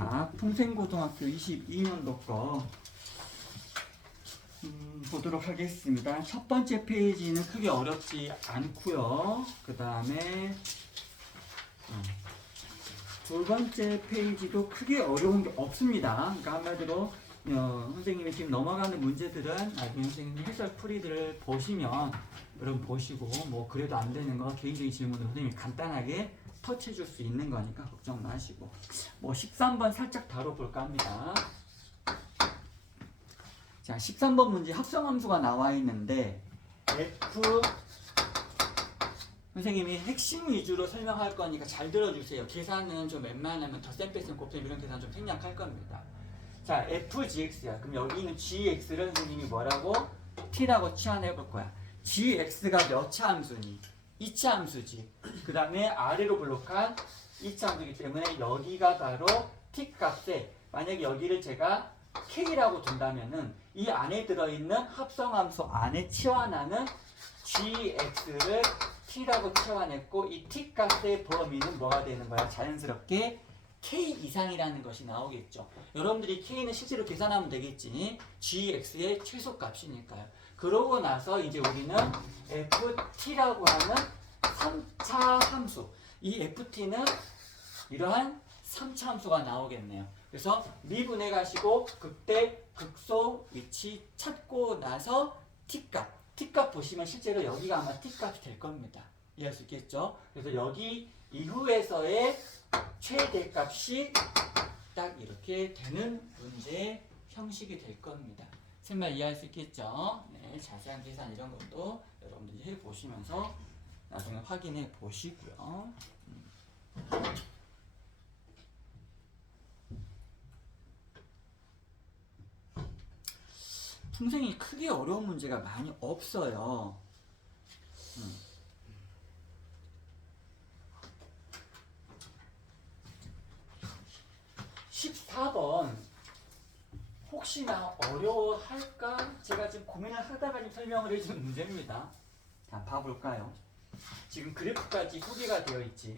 자, 풍생고등학교 22년도 거 보도록 하겠습니다. 첫 번째 페이지는 크게 어렵지 않고요. 그 다음에 두 번째 페이지도 크게 어려운 게 없습니다. 그러니까 한마디로 선생님이 지금 넘어가는 문제들은 나중에 선생님 해설풀이들을 보시면 여러분 보시고 뭐 그래도 안 되는 거 개인적인 질문을 선생님이 간단하게 터치해 줄 수 있는 거니까 걱정 마시고 뭐 13번 살짝 다뤄볼까 합니다. 자, 13번 문제 합성함수가 나와 있는데 F 선생님이 핵심 위주로 설명할 거니까 잘 들어주세요. 계산은 좀 웬만하면 덧셈 뺄셈 곱셈 이런 계산 좀 생략할 겁니다. 자, FGX야. 그럼 여기 있는 GX를 선생님이 뭐라고? T라고 치환해 볼 거야. GX가 몇 차 함수니? 2차 함수지. 그 다음에 아래로 블록한 2차 함수이기 때문에 여기가 바로 T 값에 만약에 여기를 제가 K라고 둔다면은 이 안에 들어있는 합성함수 안에 치환하는 GX를 T라고 치환했고 이 T 값의 범위는 뭐가 되는 거야? 자연스럽게 K 이상이라는 것이 나오겠죠. 여러분들이 K는 실제로 계산하면 되겠지. GX의 최소값이니까요. 그러고 나서 이제 우리는 FT라고 하는 3차 함수. 이 FT는 이러한 3차 함수가 나오겠네요. 그래서 미분해 가시고 극대, 극소 위치 찾고 나서 T값. T값 보시면 실제로 여기가 아마 T값이 될 겁니다. 이해할 수 있겠죠? 그래서 여기 이후에서의 최대값이 딱 이렇게 되는 문제 형식이 될 겁니다. 정말 이해할 수 있겠죠? 네, 자세한 계산 이런 것도 여러분들이 해보시면서 나중에 확인해 보시고요. 풍생이 크게 어려운 문제가 많이 없어요. 14번 혹시나 어려워할까? 제가 지금 고민을 하다가 지금 설명을 해주는 문제입니다. 자, 봐볼까요? 지금 그래프까지 소개가 되어 있지.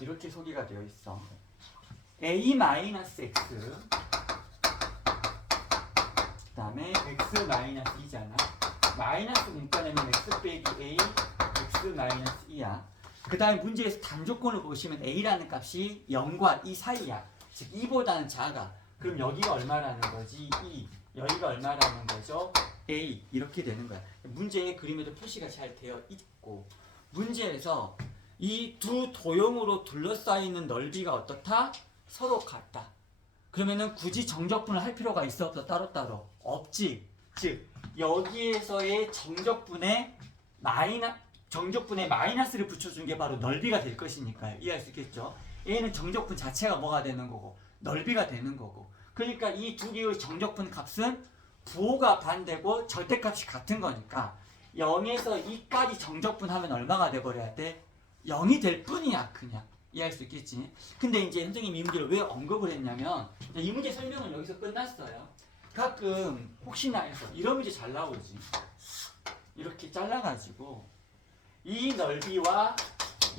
이렇게 소개가 되어 있어. A-X 그 다음에 X-2잖아. 마이너스 문자내면 X 빼기 A, X-2야. 그 다음에 문제에서 단조건을 보시면 A라는 값이 0과 2 사이야. 즉 2보다는 작아. 그럼 여기가 얼마라는 거지? 2. 여기가 얼마라는 거죠? A. 이렇게 되는 거야. 문제의 그림에도 표시가 잘 되어 있고 문제에서 이 두 도형으로 둘러싸이는 넓이가 어떻다? 서로 같다. 그러면은 굳이 정적분을 할 필요가 있어 없어? 따로따로? 없지. 즉 여기에서의 정적분에 마이너스를 붙여준 게 바로 넓이가 될 것이니까요. 이해할 수 있겠죠? A는 정적분 자체가 뭐가 되는 거고 넓이가 되는 거고 그러니까 이 두 개의 정적분 값은 부호가 반대고 절대값이 같은 거니까 0에서 2까지 정적분하면 얼마가 돼버려야 돼? 0이 될 뿐이야 그냥. 이해할 수 있겠지? 근데 이제 선생님이 이 문제를 왜 언급을 했냐면 이 문제 설명은 여기서 끝났어요. 가끔 혹시나 해서 이런 문제 잘 나오지. 이렇게 잘라가지고 이 넓이와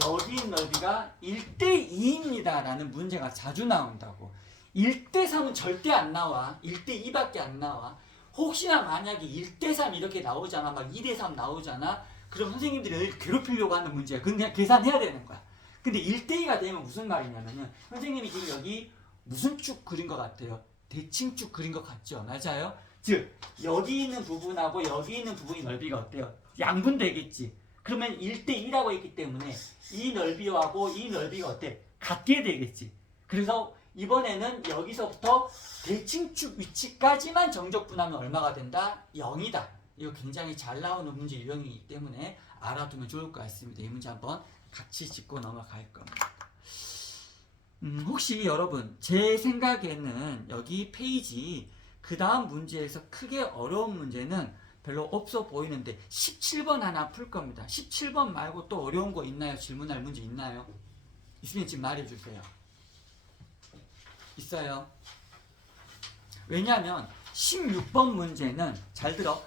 여기 넓이가 1대2입니다 라는 문제가 자주 나온다고. 1대3은 절대 안 나와. 1대2밖에 안 나와. 혹시나 만약에 1대3 이렇게 나오잖아. 막 2대3 나오잖아. 그럼 선생님들이 괴롭히려고 하는 문제야. 그건 그냥 계산해야 되는 거야. 근데 1대2가 되면 무슨 말이냐면은 선생님이 지금 여기 무슨 쭉 그린 것 같아요? 대칭쭉 그린 것 같죠? 맞아요? 즉 여기 있는 부분하고 여기 있는 부분의 넓이가 어때요? 양분되겠지. 그러면 1대2라고 했기 때문에 이 넓이하고 이 넓이가 어때? 같게 되겠지. 그래서 이번에는 여기서부터 대칭축 위치까지만 정적분하면 얼마가 된다? 0이다. 이거 굉장히 잘 나오는 문제 유형이기 때문에 알아두면 좋을 것 같습니다. 이 문제 한번 같이 짚고 넘어갈 겁니다. 혹시 여러분 제 생각에는 여기 페이지 그 다음 문제에서 크게 어려운 문제는 별로 없어 보이는데 17번 하나 풀 겁니다. 17번 말고 또 어려운 거 있나요? 질문할 문제 있나요? 있으면 지금 말해주세요. 있어요. 왜냐하면 16번 문제는 잘 들어.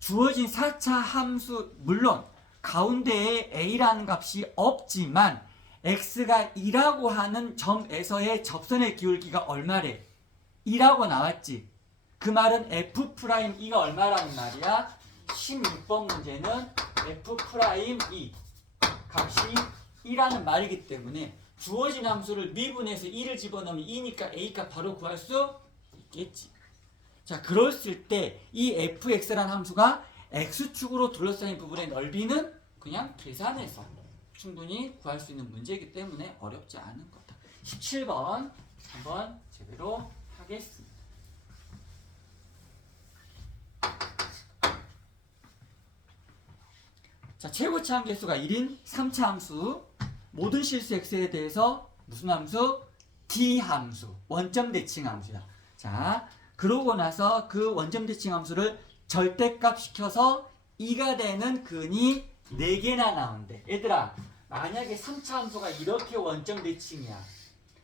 주어진 4차 함수 물론 가운데에 A라는 값이 없지만 x가 2라고 하는 점에서의 접선의 기울기가 얼마래? 2라고 나왔지. 그 말은 f'2가 얼마라는 말이야? 16번 문제는 f'2 값이 2라는 말이기 때문에 주어진 함수를 미분해서 2를 집어넣으면 2니까 a값 바로 구할 수 있겠지. 자, 그랬을 때 이 fx라는 함수가 x축으로 둘러싸인 부분의 넓이는 그냥 계산해서 충분히 구할 수 있는 문제이기 때문에 어렵지 않은 거다. 17번 한번 제대로 하겠습니다. 자, 최고치 함계수가 1인 3차 함수, 모든 실수 x에 대해서 무슨 함수? d 함수, 원점 대칭 함수야. 자, 그러고 나서 그 원점 대칭 함수를 절대값 시켜서 2가 되는 근이 4개나 나온대. 얘들아, 만약에 3차 함수가 이렇게 원점 대칭이야.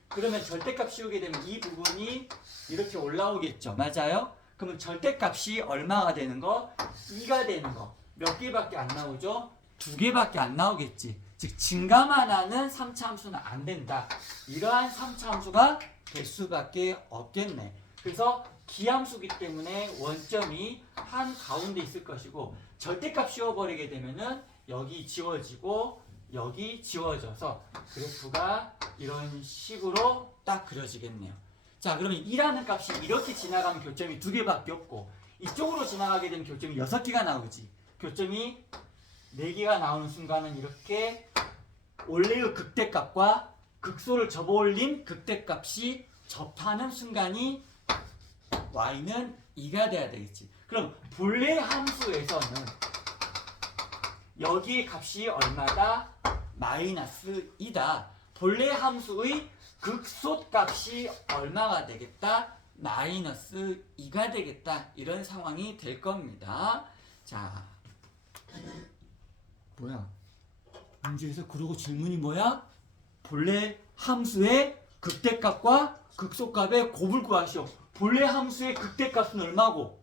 그러면 절대값 씌우게 되면 이 부분이 이렇게 올라오겠죠. 맞아요? 그러면 절대값이 얼마가 되는 거? 2가 되는 거. 몇 개밖에 안 나오죠? 2개밖에 안 나오겠지. 즉 증가만 하는 3차 함수는 안 된다. 이러한 3차 함수가 될 수밖에 없겠네. 그래서 기함수기 때문에 원점이 한 가운데 있을 것이고 절대값 씌워버리게 되면은 여기 지워지고 여기 지워져서 그래프가 이런 식으로 딱 그려지겠네요. 자, 그러면 2라는 값이 이렇게 지나가면 교점이 2개밖에 없고 이쪽으로 지나가게 되면 교점이 6개가 나오지. 교점이 4개가 나오는 순간은 이렇게 원래의 극대값과 극소를 접어올린 극대값이 접하는 순간이 y는 2가 돼야 되겠지. 그럼 본래 함수에서는 여기 값이 얼마다? 마이너스 2다. 본래 함수의 극소값이 얼마가 되겠다? 마이너스 2가 되겠다. 이런 상황이 될 겁니다. 자, 뭐야? 문제에서 그러고 질문이 뭐야? 본래 함수의 극대값과 극소값의 곱을 구하시오. 본래 함수의 극대값은 얼마고?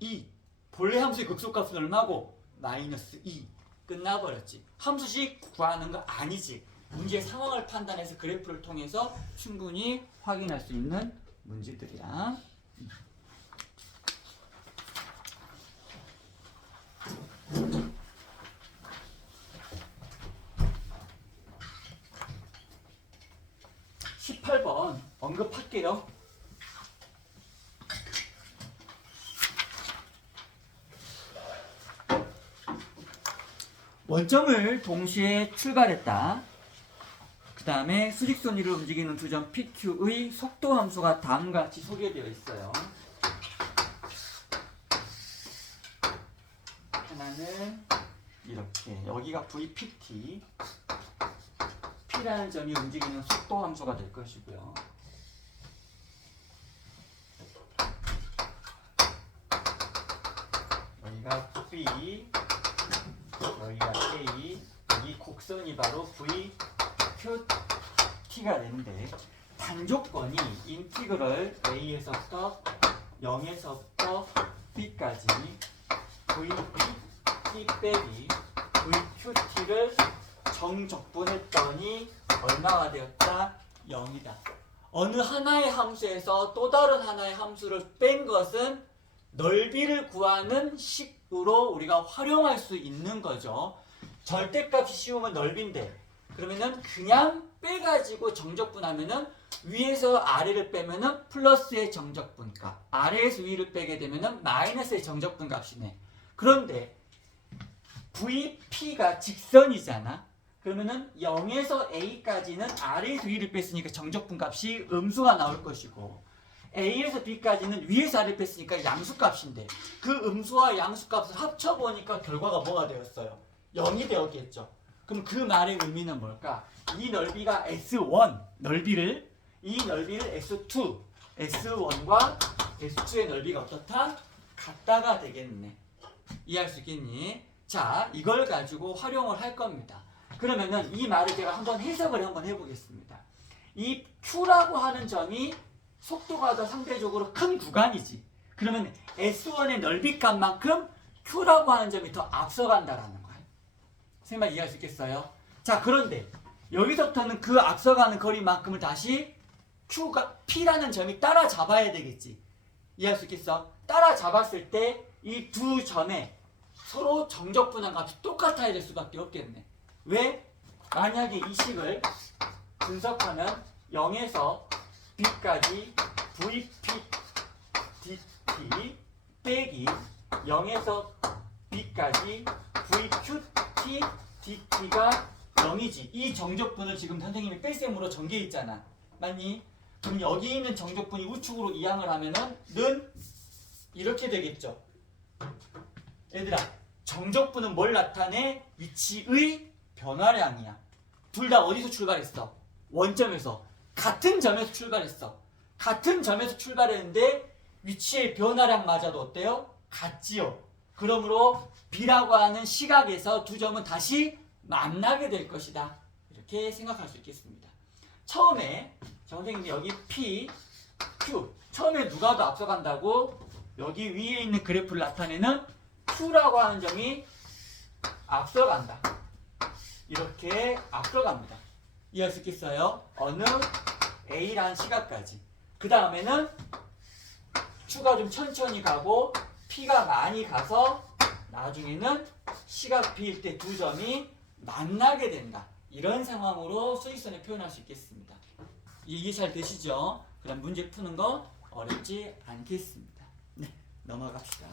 2. 본래 함수의 극소값은 얼마고? 마이너스 2. 끝나버렸지. 함수식 구하는 거 아니지. 문제의 상황을 판단해서 그래프를 통해서 충분히 확인할 수 있는 문제들이야. 18번 언급할게요. 원점을 동시에 출발했다. 그 다음에 수직선 위를 움직이는 두 점 PQ의 속도 함수가 다음과 같이 소개되어 있어요. 하나는 이렇게 여기가 VPT P라는 점이 움직이는 속도 함수가 될 것이고요. 여기가 V, 여기가 A, 여기 곡선이 바로 VQT가 되는데 단조건이 인티그럴 A에서부터 0에서부터 B까지 VT 빼기 VQT를 정적분했더니 얼마가 되었다? 0이다. 어느 하나의 함수에서 또 다른 하나의 함수를 뺀 것은 넓이를 구하는 식으로 우리가 활용할 수 있는 거죠. 절대값이 씌우면 넓이인데 그러면은 그냥 빼가지고 정적분하면은 위에서 아래를 빼면은 플러스의 정적분값, 아래에서 위를 빼게 되면은 마이너스의 정적분 값이네. 그런데 VP가 직선이잖아. 그러면은 0에서 A까지는 아래에서 위를 뺐으니까 정적분 값이 음수가 나올 것이고 A에서 B까지는 위에서 아래를 뺐으니까 양수값인데 그 음수와 양수값을 합쳐보니까 결과가 뭐가 되었어요? 0이 되었겠죠. 그럼 그 말의 의미는 뭘까? 이 넓이가 S1 넓이를 이 넓이를 S2 S1과 S2의 넓이가 어떻다? 같다가 되겠네. 이해할 수 있겠니? 자, 이걸 가지고 활용을 할 겁니다. 그러면은 이 말을 제가 한번 해석을 한번 해보겠습니다. 이 Q라고 하는 점이 속도가 더 상대적으로 큰 구간이지. 그러면 S1의 넓이값만큼 Q라고 하는 점이 더 앞서간다라는 거예요. 생각 이해할 수 있겠어요? 자, 그런데 여기서부터는 그 앞서가는 거리만큼을 다시 Q가 P라는 점이 따라잡아야 되겠지. 이해할 수 있겠어? 따라잡았을 때 이 두 점에 서로 정적분한 값이 똑같아야 될 수밖에 없겠네. 왜? 만약에 이 식을 분석하면 0에서 b까지 vp dt 빼기 0에서 b까지 vqt dt가 0이지. 이 정적분을 지금 선생님이 뺄셈으로 전개해 있잖아. 맞니? 그럼 여기 있는 정적분이 우측으로 이항을 하면은 는 이렇게 되겠죠. 얘들아, 정적분은 뭘 나타내? 위치의 변화량이야. 둘 다 어디서 출발했어? 원점에서. 같은 점에서 출발했어. 같은 점에서 출발했는데 위치의 변화량마저도 어때요? 같지요. 그러므로 B라고 하는 시각에서 두 점은 다시 만나게 될 것이다. 이렇게 생각할 수 있겠습니다. 처음에 선생님이 여기 P, Q 처음에 누가 더 앞서간다고? 여기 위에 있는 그래프를 나타내는 Q라고 하는 점이 앞서간다. 이렇게 앞서갑니다. 이해할 수 있겠어요? 어느 A라는 시각까지. 그 다음에는 Q가 좀 천천히 가고 P가 많이 가서 나중에는 시각 B일 때 두 점이 만나게 된다. 이런 상황으로 수직선을 표현할 수 있겠습니다. 이해 잘 되시죠? 그럼 문제 푸는 거 어렵지 않겠습니다. 네, 넘어갑시다.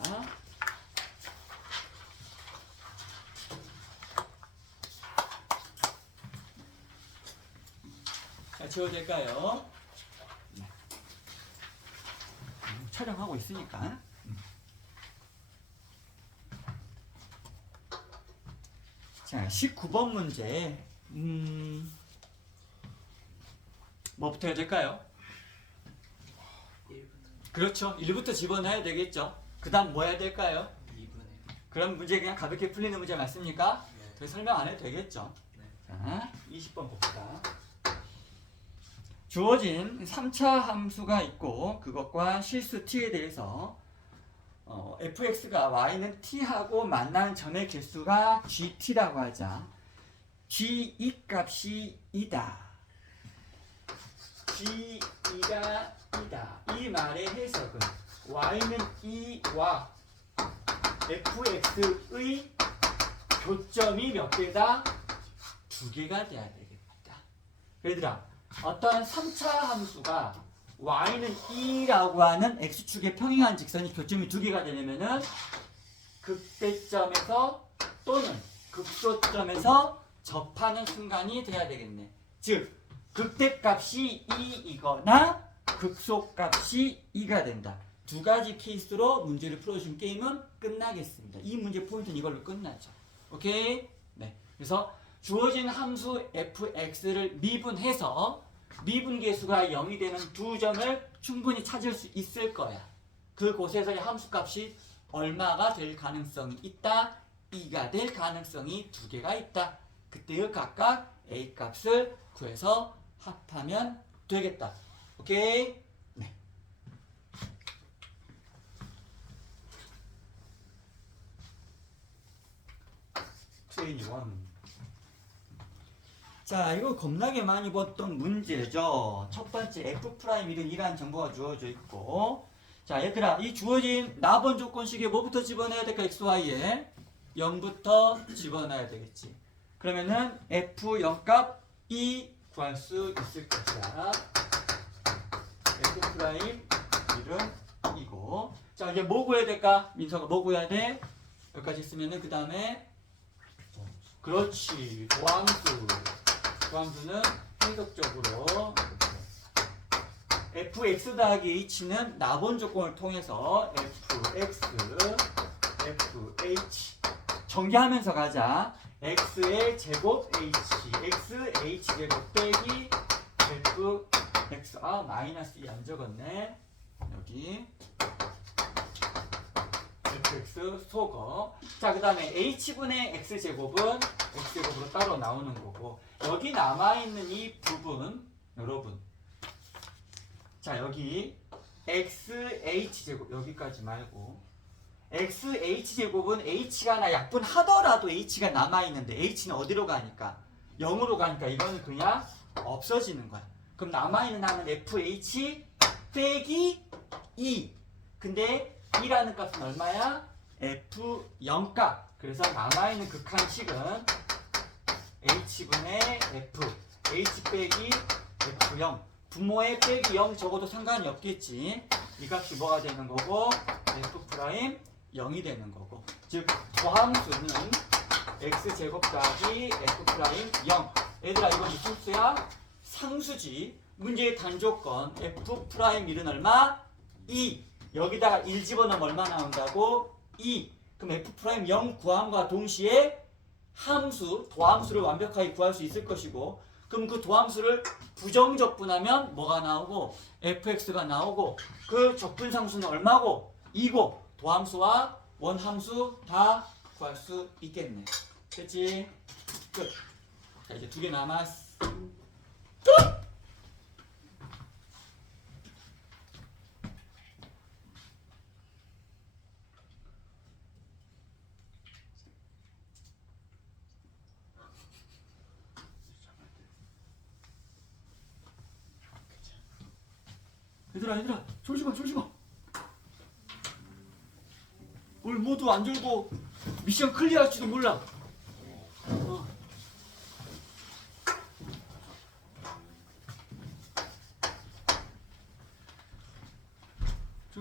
자, 지워도 될까요? 네. 촬영하고 있으니까. 자, 19번 문제. 뭐부터 해야 될까요? 1분은 그렇죠. 1부터 집어넣어야 되겠죠. 그 다음 뭐 해야 될까요? 2분의 그럼 문제 그냥 가볍게 풀리는 문제 맞습니까? 네. 더 설명 안 해도 되겠죠. 네. 자, 20번 봅시다. 주어진 3차 함수가 있고 그것과 실수 t에 대해서 fx가 y는 t하고 만나는 점의 개수가 gt라고 하자. g 이 값이 이다. g2가 이다. 이 말의 해석은 y는 2와 fx의 교점이 몇 개다? 2개가 돼야 되겠다. 얘들아, 어떠한 3차 함수가 y는 2라고 하는 x축에 평행한 직선이 교점이 2개가 되려면은 극대점에서 또는 극소점에서 접하는 순간이 돼야 되겠네. 즉 극대값이 2이거나 극소값이 2가 된다. 두 가지 케이스로 문제를 풀어주신 게임은 끝나겠습니다. 이 문제 포인트는 이걸로 끝나죠. 오케이? 네. 그래서 주어진 함수 fx를 미분해서 미분계수가 0이 되는 두 점을 충분히 찾을 수 있을 거야. 그곳에서의 함수값이 얼마가 될 가능성이 있다? 2가 될 가능성이 2개가 있다. 그때의 각각 a 값을 구해서 합하면 되겠다. 오케이? 네. 트레이닝 1. 자, 이거 겁나게 많이 봤던 문제죠. 첫 번째 F'이든 이라는 정보가 주어져 있고, 자, 얘들아, 이 주어진 나번 조건식에 뭐부터 집어넣어야 될까? XY에 0부터 집어넣어야 되겠지. 그러면은 F0값 2 구할 수 있을 것이야. F'일은 이고. 자, 이제 뭐 구해야 될까? 민서가 뭐 구해야 돼? 여기까지 있으면은 그 다음에 그렇지, 도함수. 도함수는 해석적으로 fx 더하기 h는 나번 조건을 통해서 fx, fh 전개하면서 가자. x의 제곱 h, h 제곱 빼기 fx. 마이너스 2 안 적었네. 여기 fx 소거. 자, 그 다음에 h분의 x제곱은 x제곱으로 따로 나오는 거고, 여기 남아있는 이 부분, 여러분, 자, 여기 xh제곱, 여기까지 말고 xh제곱은 h가 나 약분하더라도 h가 남아있는데 h는 어디로 가니까? 0으로 가니까 이거는 그냥 없어지는 거야. 그럼 남아있는 항은 fh 빼기 2. 근데 2라는 값은 얼마야? f0 값. 그래서 남아있는 극한식은 h분의 f, h 빼기 f0. 분모에 빼기 0 적어도 상관이 없겠지. 이 값이 뭐가 되는 거고 f 프라임 0이 되는 거고. 즉 도함수는 x제곱 더하기 f 프라임 0. 얘들아 이거 무슨 수야? 상수지. 문제의 단조건 f 프라임 1은 얼마? 2. 여기다가 1 집어넣으면 얼마 나온다고? 2. 그럼 f 프라임 0 구함과 동시에 함수, 도함수를 완벽하게 구할 수 있을 것이고, 그럼 그 도함수를 부정적분하면 뭐가 나오고? fx가 나오고, 그 적분상수는 얼마고? 2고, 도함수와 원함수 다 구할 수 있겠네. 됐지? 끝. 자, 이제 2개 남았어. 끝! 얘들아 조심하. 오늘 모두 안 졸고 미션 클리어할지도 몰라.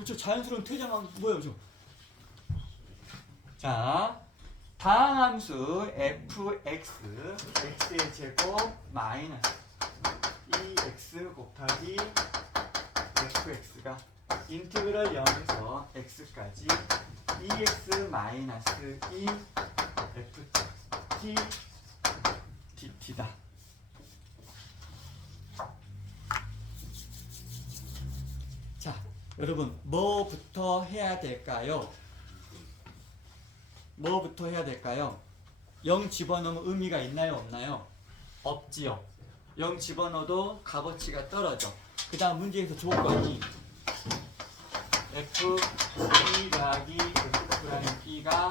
저 자연스러운 퇴장은 뭐예요, 저? 자, 다항함수 fx, x의 제곱 마이너스 2x 곱하기 fx가 인티그럴 0에서 x까지 2x 마이너스 2 ft dt다. 자, 여러분 뭐부터 해야 될까요? 0 집어넣으면 의미가 있나요, 없나요? 없지요. 0 집어넣어도 값어치가 떨어져. 그 다음 문제에서 조건이 f 2 더하기 f 프라임 b가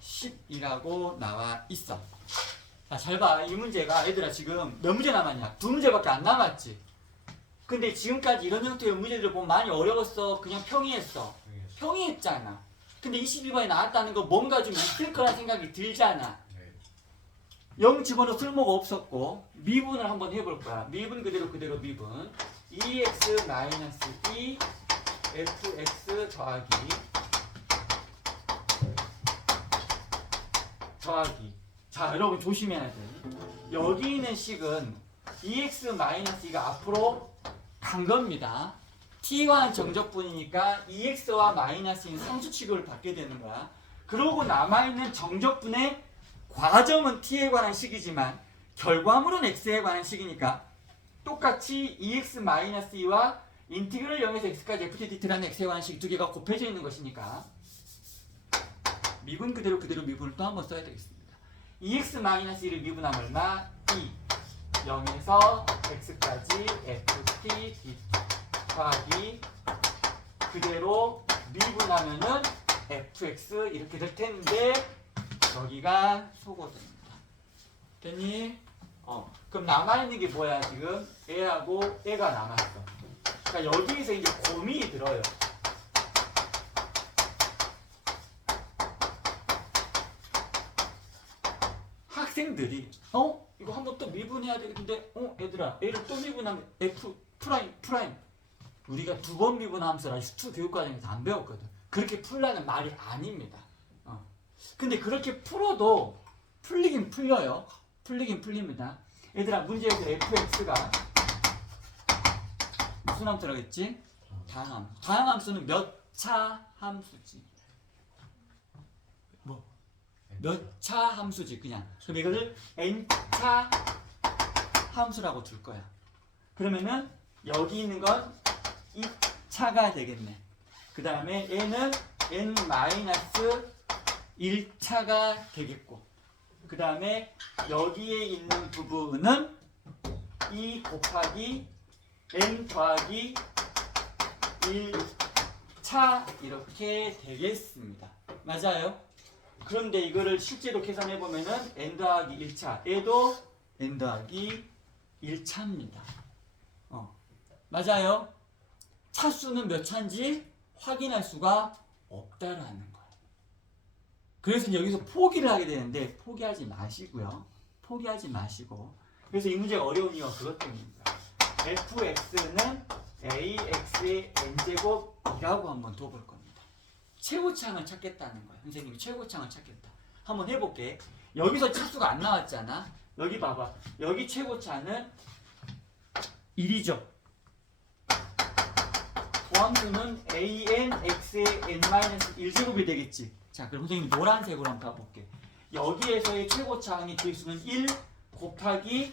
10이라고 나와 있어. 자, 잘 봐. 이 문제가 얘들아 지금 몇 문제 남았냐? 2문제밖에 안 남았지. 근데 지금까지 이런 형태의 문제들을 보면 많이 어려웠어? 그냥 평이했어? 평이했잖아. 근데 22번에 나왔다는 거 뭔가 좀 있을 거란 생각이 들잖아. 0 집어넣어 쓸모가 없었고 미분을 한번 해볼 거야. 미분 그대로 미분. 2x 마이너스 2 fx 더하기 자, 여러분 조심해야 돼. 여기 있는 식은 2x 마이너스 2가 앞으로 간 겁니다. t에 관한 정적분이니까 2x와 마이너스인 상수 취급을 받게 되는 거야. 그러고 남아있는 정적분의 과정은 t에 관한 식이지만 결과물은 x에 관한 식이니까 똑같이 2x-2와 인티그럴 0에서 x까지 ftdt라는 x에 관한 식 두 개가 곱해져 있는 것이니까 미분 그대로 미분을 또 한번 써야 되겠습니다. 2x-1을 미분하면 얼마? 2. 0에서 x까지 ft dt 더하기 그대로 미분하면은 fx 이렇게 될 텐데 여기가 소거됩니다. 됐니? 그럼 남아있는 게 뭐야 지금? 애하고 애가 남았어. 그러니까 여기에서 이제 고민이 들어요. 학생들이 이거 한번 또 미분해야 되는데 얘들아 애를 또 미분하면 f 프라임 우리가 2번 미분함수라 수투 교육과정에서 안 배웠거든. 그렇게 풀라는 말이 아닙니다. 근데 그렇게 풀어도 풀리긴 풀려요. 풀리긴 풀립니다. 얘들아 문제에서 fx가 무슨 함수라고 했지? 다항함수. 다항함수는 몇 차 함수지? 뭐? 몇 차 함수지 그냥. 그럼 이거를 n차 함수라고 둘 거야. 그러면은 여기 있는 건 2차가 되겠네. 그 다음에 얘는 n-1차가 되겠고 그 다음에 여기에 있는 부분은 2 곱하기 n 더하기 1차 이렇게 되겠습니다. 맞아요? 그런데 이거를 실제로 계산해 보면은 n 더하기 1차, 얘도 n 더하기 1차입니다. 맞아요. 차수는 몇 차인지 확인할 수가 없다라는 거예요. 그래서 여기서 포기를 하게 되는데 포기하지 마시고요. 포기하지 마시고. 그래서 이 문제가 어려운 이유가 그것 때문입니다. fx는 ax의 n제곱이라고 한번 둬볼 겁니다. 최고차항을 찾겠다는 거예요. 선생님이 최고차항을 찾겠다. 한번 해볼게. 여기서 차수가 안 나왔잖아. 여기 봐봐. 여기 최고차는 1이죠. 도함수는 an x의 n-1제곱이 되겠지. 자, 그럼 선생님 노란색으로 한번 봐볼게. 여기에서의 최고차항의 개수는 1 곱하기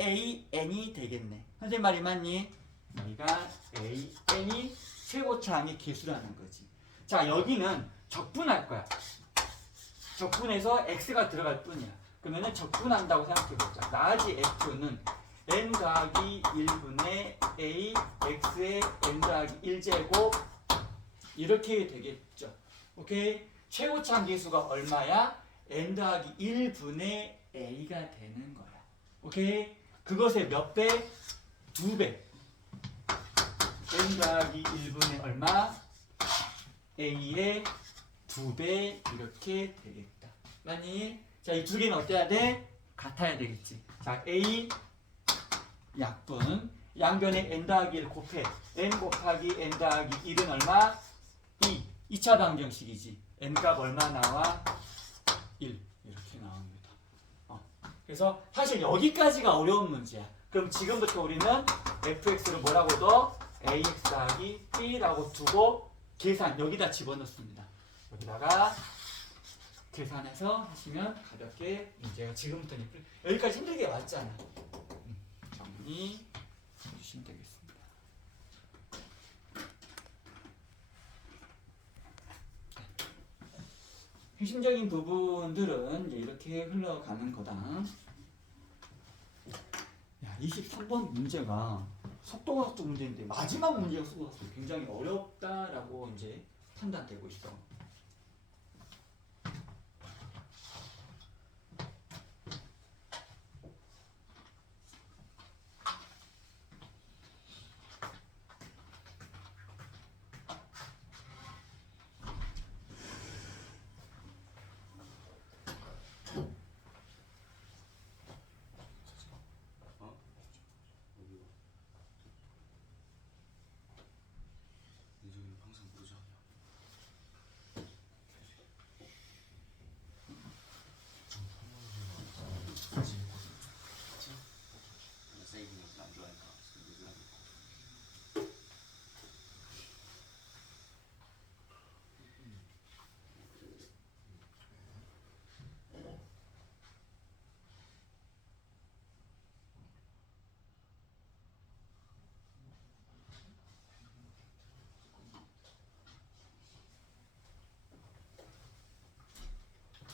an이 되겠네. 선생님 말이 맞니? 여기가 an이 최고차항의 개수라는 거지. 자, 여기는 적분할 거야. 적분해서 x가 들어갈 뿐이야. 그러면은 적분한다고 생각해보자. 나머지 f는 n 더하기 1분의 a x의 n 더하기 1제곱 이렇게 되겠죠. 오케이? 최고차항 계수가 얼마야? n 더하기 1분의 a가 되는 거야. 오케이? 그것의 몇 배? 2배. n 더하기 1분의 얼마? a의 2배 이렇게 되겠다. 맞니? 자, 이 두 개는 어때야 돼? 같아야 되겠지. 자, a 약분 양변에 n 더하기 1 곱해 n 곱하기 n 더하기 1은 얼마? 2. 2차 방정식이지. n값 얼마 나와? 1. 이렇게 나옵니다. 그래서 사실 여기까지가 어려운 문제야. 그럼 지금부터 우리는 fx를 뭐라고 둬? ax 더하기 b라고 두고 계산 여기다 집어넣습니다. 여기다가 계산해서 하시면 가볍게 문제가 지금부터는 여기까지 힘들게 왔잖아. 정리 해주시면 되겠습니다. 핵심적인 부분들은 이제 이렇게 흘러가는 거다. 야, 23번 문제가 속도학습 문제인데 마지막 문제가 속도학습 굉장히 어렵다라고 이제 판단되고 있어.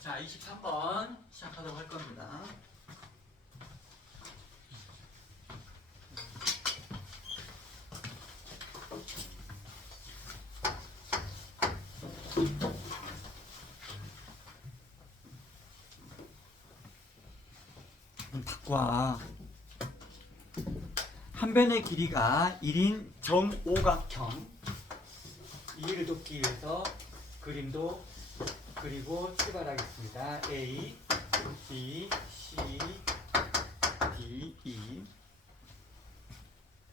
자, 23번 시작하도록 할 겁니다. 닭과 한 변의 길이가 1인 정오각형 이를 돕기 위해서 그림도 그리고 출발하겠습니다. A, B, C, D, E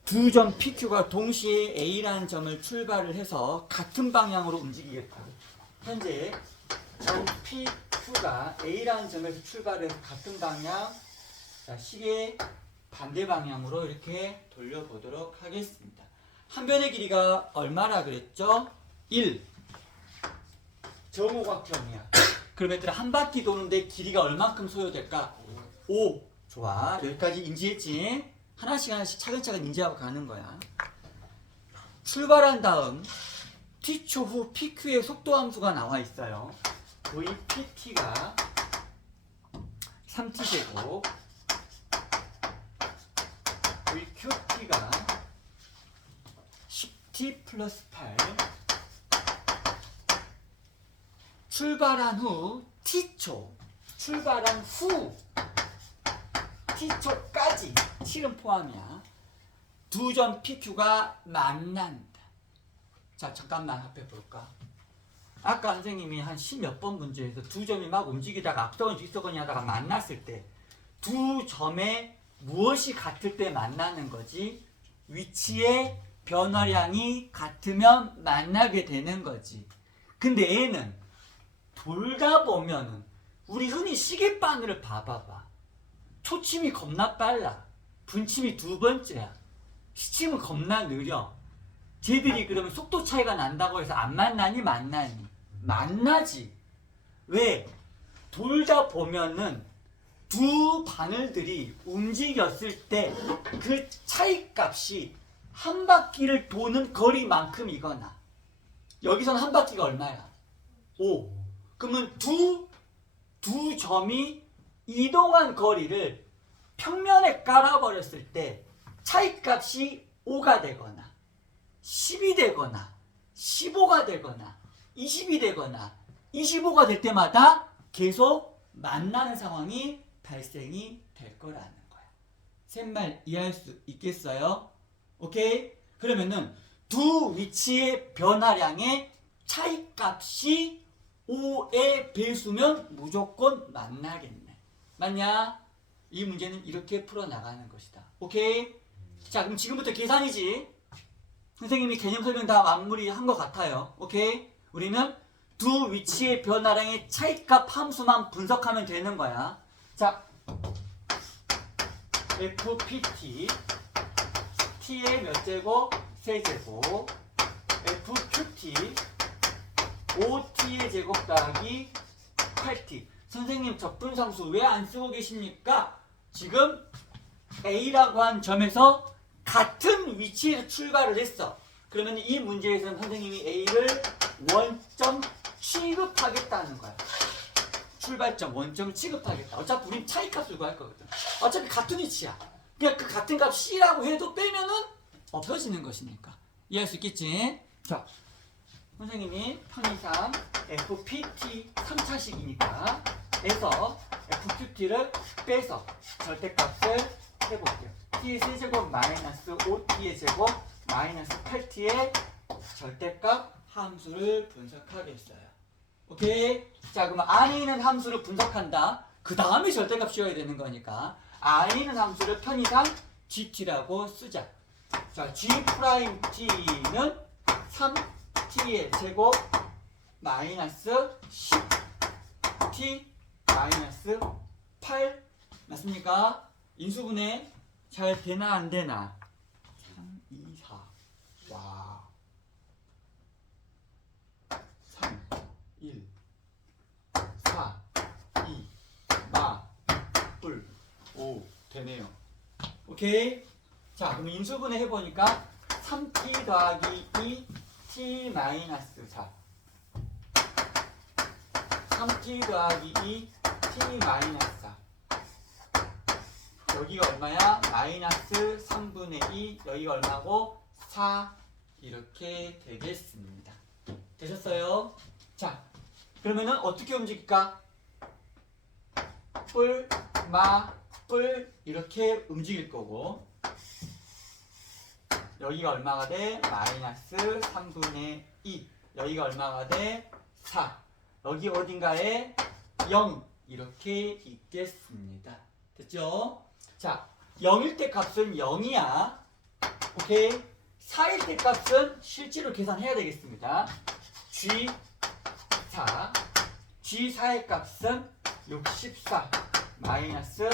두 점 PQ가 동시에 A라는 점을 출발을 해서 같은 방향으로 움직이겠다. 현재 점 PQ가 A라는 점에서 출발해서 같은 방향, 자, 시계 반대 방향으로 이렇게 돌려보도록 하겠습니다. 한 변의 길이가 얼마라 그랬죠? 1. 정오각형이야. 그럼 얘들아 한 바퀴 도는데 길이가 얼만큼 소요될까? 5. 좋아. 여기까지 인지했지? 하나씩 차근차근 인지하고 가는 거야. 출발한 다음 t초 후 pq의 속도 함수가 나와 있어요. vpt가 3t제곱 vqt가 10t 플러스 8 출발한 후 t초, 출발한 후 t초까지 7은 포함이야. 두 점 PQ가 만난다. 자, 잠깐만 합해 볼까? 아까 선생님이 한 10몇 번 문제에서 두 점이 막 움직이다가 앞서거니 뒤서거니 하다가 만났을 때 두 점에 무엇이 같을 때 만나는 거지? 위치의 변화량이 같으면 만나게 되는 거지. 근데 얘는 돌다 보면은 우리 흔히 시계바늘을 봐봐봐. 초침이 겁나 빨라. 분침이 두 번째야. 시침은 겁나 느려. 쟤들이 그러면 속도 차이가 난다고 해서 안 만나니 만나니? 만나지. 왜? 돌다 보면은 두 바늘들이 움직였을 때 그 차이값이 한 바퀴를 도는 거리만큼이거나, 여기서는 한 바퀴가 얼마야? 5. 그러면 두 점이 이동한 거리를 평면에 깔아버렸을 때 차이값이 5가 되거나 10이 되거나 15가 되거나 20이 되거나 25가 될 때마다 계속 만나는 상황이 발생이 될 거라는 거야. 셋말 이해할 수 있겠어요? 오케이? 그러면은 두 위치의 변화량의 차이값이 5의 배수면 무조건 만나겠네. 맞냐? 이 문제는 이렇게 풀어나가는 것이다. 오케이? 자, 그럼 지금부터 계산이지. 선생님이 개념 설명 다 마무리한 것 같아요. 오케이? 우리는 두 위치의 변화량의 차이값 함수만 분석하면 되는 거야. 자, FPT T의 몇 제곱? 세제곱. FQT 5T의 제곱 더하기 8T. 선생님 적분상수 왜 안 쓰고 계십니까? 지금 A라고 한 점에서 같은 위치에서 출발을 했어. 그러면 이 문제에서는 선생님이 A를 원점 취급하겠다는 거야. 출발점 원점 취급하겠다. 어차피 우린 차이값을 구할 거거든. 어차피 같은 위치야. 그냥 그 같은 값 C라고 해도 빼면은 없어지는 것이니까. 이해할 수 있겠지? 자, 선생님이 편의상 FPT 3차식이니까 에서 FQT를 빼서 절대값을 해볼게요. T의 세제곱 마이너스 5T의 제곱 마이너스 8T의 절대값 함수를 분석하겠어요. 오케이? 자, 그러면 안에 있는 함수를 분석한다. 그 다음에 절대값 씌워야 되는 거니까 안에 있는 함수를 편의상 GT라고 쓰자. 자, G'T는 3T의 제곱 마이너스 10T 마이너스 8 맞습니까? 인수분해 잘 되나 안 되나? 3, 2, 4 와 3, 1 4, 2 마, 뿔 5 되네요. 오케이? 자, 그럼 인수분해 해보니까 3t 더하기 2 t 마이너스 4 3t 더하기 2 t 마이너스 4 여기가 얼마야? 마이너스 3분의 2 여기가 얼마고? 4 이렇게 되겠습니다. 되셨어요? 자, 그러면은 어떻게 움직일까? 뿔, 마, 뿔 이렇게 움직일 거고 여기가 얼마가 돼? 마이너스 3분의 2 여기가 얼마가 돼? 4 여기 어딘가에 0 이렇게 있겠습니다. 됐죠? 자, 0일 때 값은 0이야. 오케이? 4일 때 값은 실제로 계산해야 되겠습니다. G4 G4의 값은 64 마이너스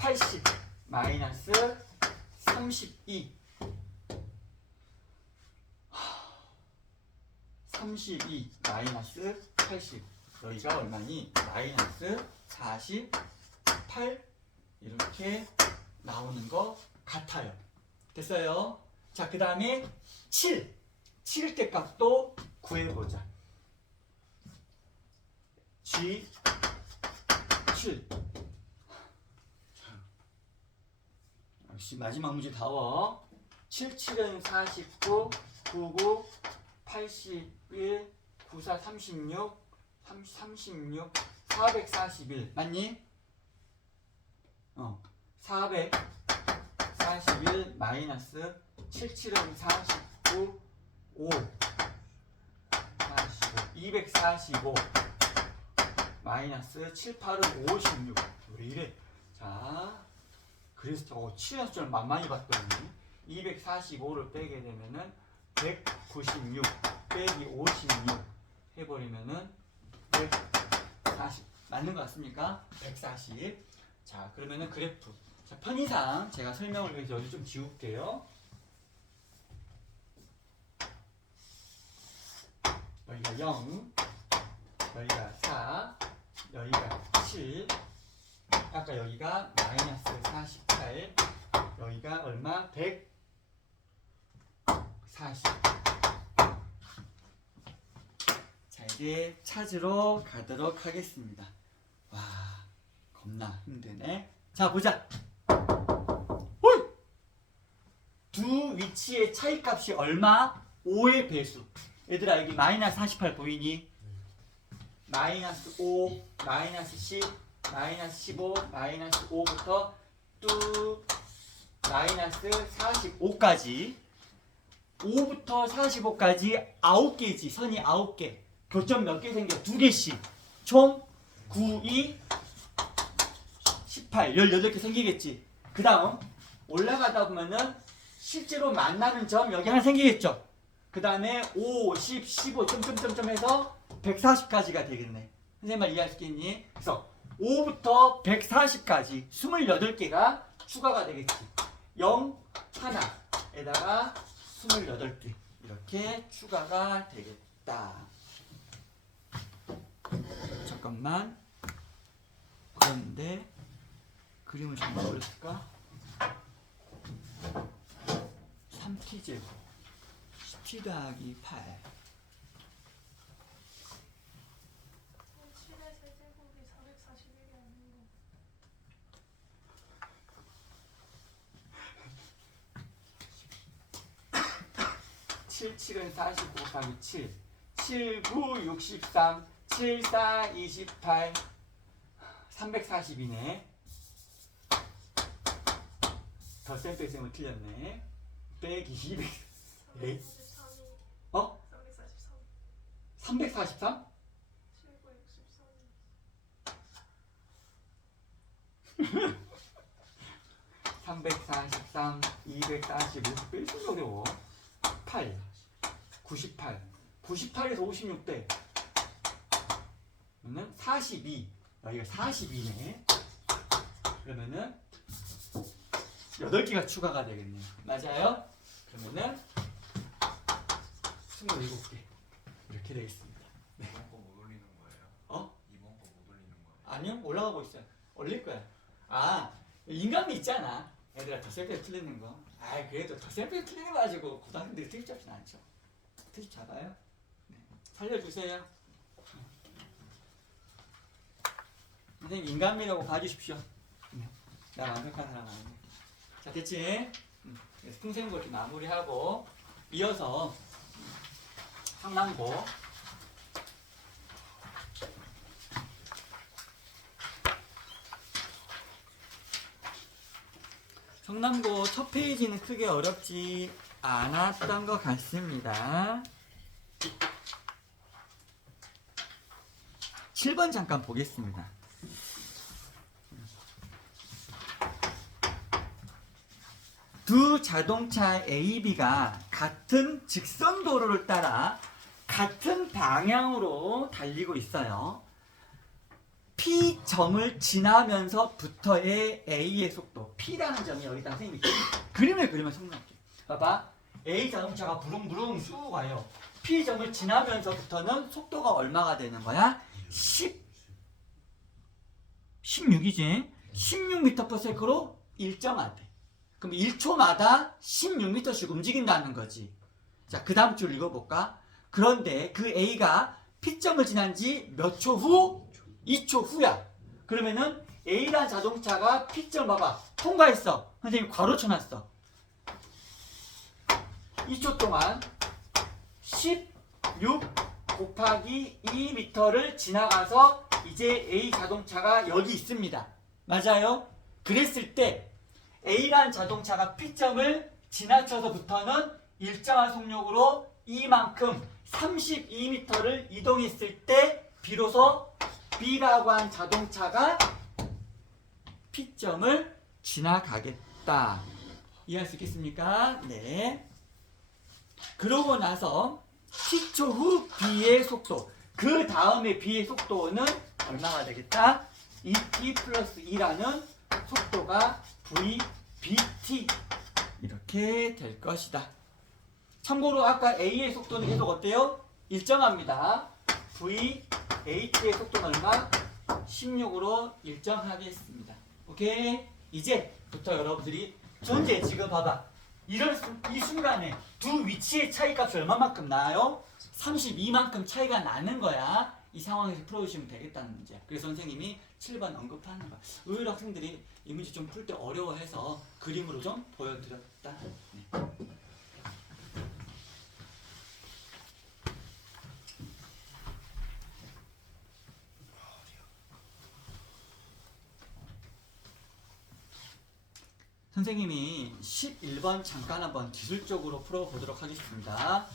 80 마이너스 32 32 마이너스 80 여기가 얼마니? 마이너스 48 이렇게 나오는 것 같아요. 됐어요? 자, 그 다음에 7일 때 값도 구해보자. G7 역시 마지막 문제 다워. 77은 49 99 81 94 36 36, 441 맞니? 441 마이너스 77은 49, 5, 45, 245 마이너스 78은 56. 왜 이래? 자, 그래서 저거 치연수를 만만히 봤더니 245를 빼게 되면은 196 빼기 56 해버리면은 140 맞는 것 같습니까? 140. 자, 그러면은 그래프. 자, 편의상 제가 설명을 위해서 여기 좀 지울게요. 여기가 0, 여기가 4, 여기가 7, 아까 여기가 마이너스 48, 여기가 얼마? 140. 자, 이제 찾으러 가도록 하겠습니다. 와, 겁나 힘드네. 자, 보자. 홀! 두 위치의 차이값이 얼마? 5의 배수. 얘들아, 여기 마이너스 48 보이니? 마이너스 5, 마이너스 10, 마이너스 15, 마이너스 5부터 뚝 마이너스 45까지 5부터 45까지 9개지. 선이 9개. 교점 몇 개 생겨? 2개씩. 총 9, 2, 18, 18개 생기겠지. 그 다음 올라가다 보면은 실제로 만나는 점 여기 하나 생기겠죠. 그 다음에 5, 10, 15 점점점점 해서 140까지가 되겠네. 선생님 말 이해할 수 있겠니? 그래서 5부터 140까지 28개가 추가가 되겠지. 0, 하나에다가 28개 이렇게 추가가 되겠다. 잠깐만. 그런데 그림을 잘못 그렸을까? 3t제곱 10t 더하기 8 7의 세제곱이 441이 아닌 거. 7, 7은 49 곱하기 7 7, 9, 63 7, 4, 28 340이네. 덧셈 뺄셈은 틀렸네. 빼기 200 에이? 343이 어? 343 343? 343, 245 뺄수가 어려워. 8, 98 98에서 56 빼. 그러면 42. 여기가 42네. 그러면은 8개가 추가가 되겠네요. 맞아요? 그러면은 27개 이렇게 되겠습니다. 네. 이번 거 못 올리는 거예요? 어? 이번 거 못 올리는 거예요? 아니요, 올라가고 있어요. 올릴 거야. 아, 인간미 있잖아. 애들아 덧셈빼기 틀리는 거. 아, 그래도 덧셈빼기 틀리는 거 가지고 고등학생들이 트집 잡진 않죠. 트집 잡아요? 네. 살려주세요. 선생님 인간미라고 봐주십시오. 네. 나 완벽한 사람 아니네. 자, 됐지? 그래서 풍생고 이렇게 마무리하고 이어서 상남고 성남고 첫 페이지는 크게 어렵지 않았던 것 같습니다. 7번 잠깐 보겠습니다. 두 자동차 A, B가 같은 직선 도로를 따라 같은 방향으로 달리고 있어요. P점을 지나면서부터의 A의 속도, P라는 점이 여기다 선생님이 그림을 그리면 성공할게요. 봐봐, A 자동차가 부릉부릉 쑥 가요. P점을 지나면서부터는 속도가 얼마가 되는 거야? 16이지? 16m/s로 일정하대. 그럼 1초마다 16m씩 움직인다는 거지. 자, 그 다음 줄 읽어볼까? 그런데 그 A가 P점을 지난 지 몇 초 후? 2초 후야. 그러면은 A라는 자동차가 P점 봐봐. 통과했어. 선생님 괄호 쳐놨어. 2초 동안 16 곱하기 2m를 지나가서 이제 A 자동차가 여기 있습니다. 맞아요? 그랬을 때 A라는 자동차가 P점을 지나쳐서부터는 일정한 속력으로 이만큼 32m를 이동했을 때 비로소 B라고 한 자동차가 P점을 지나가겠다. 이해할 수 있겠습니까? 네. 그러고 나서 T초 후 B의 속도, 그 다음에 B의 속도는 얼마가 되겠다? 2t 플러스 2라는 속도가 VBT 이렇게 될 것이다. 참고로 아까 A의 속도는 계속 어때요? 일정합니다. VH의 속도는 얼마? 16으로 일정하겠습니다. 오케이? 이제부터 여러분들이 전제 지금 봐봐. 이 순간에 두 위치의 차이값이 얼마만큼 나요? 32만큼 차이가 나는 거야. 이 상황에서 풀어주시면 되겠다는 문제야. 그래서 선생님이 7번 언급하는 거야. 의외로 학생들이 이 문제 좀 풀 때 어려워해서 그림으로 좀 보여드렸다. 네. 선생님이 11번 잠깐 한번 기술적으로 풀어보도록 하겠습니다.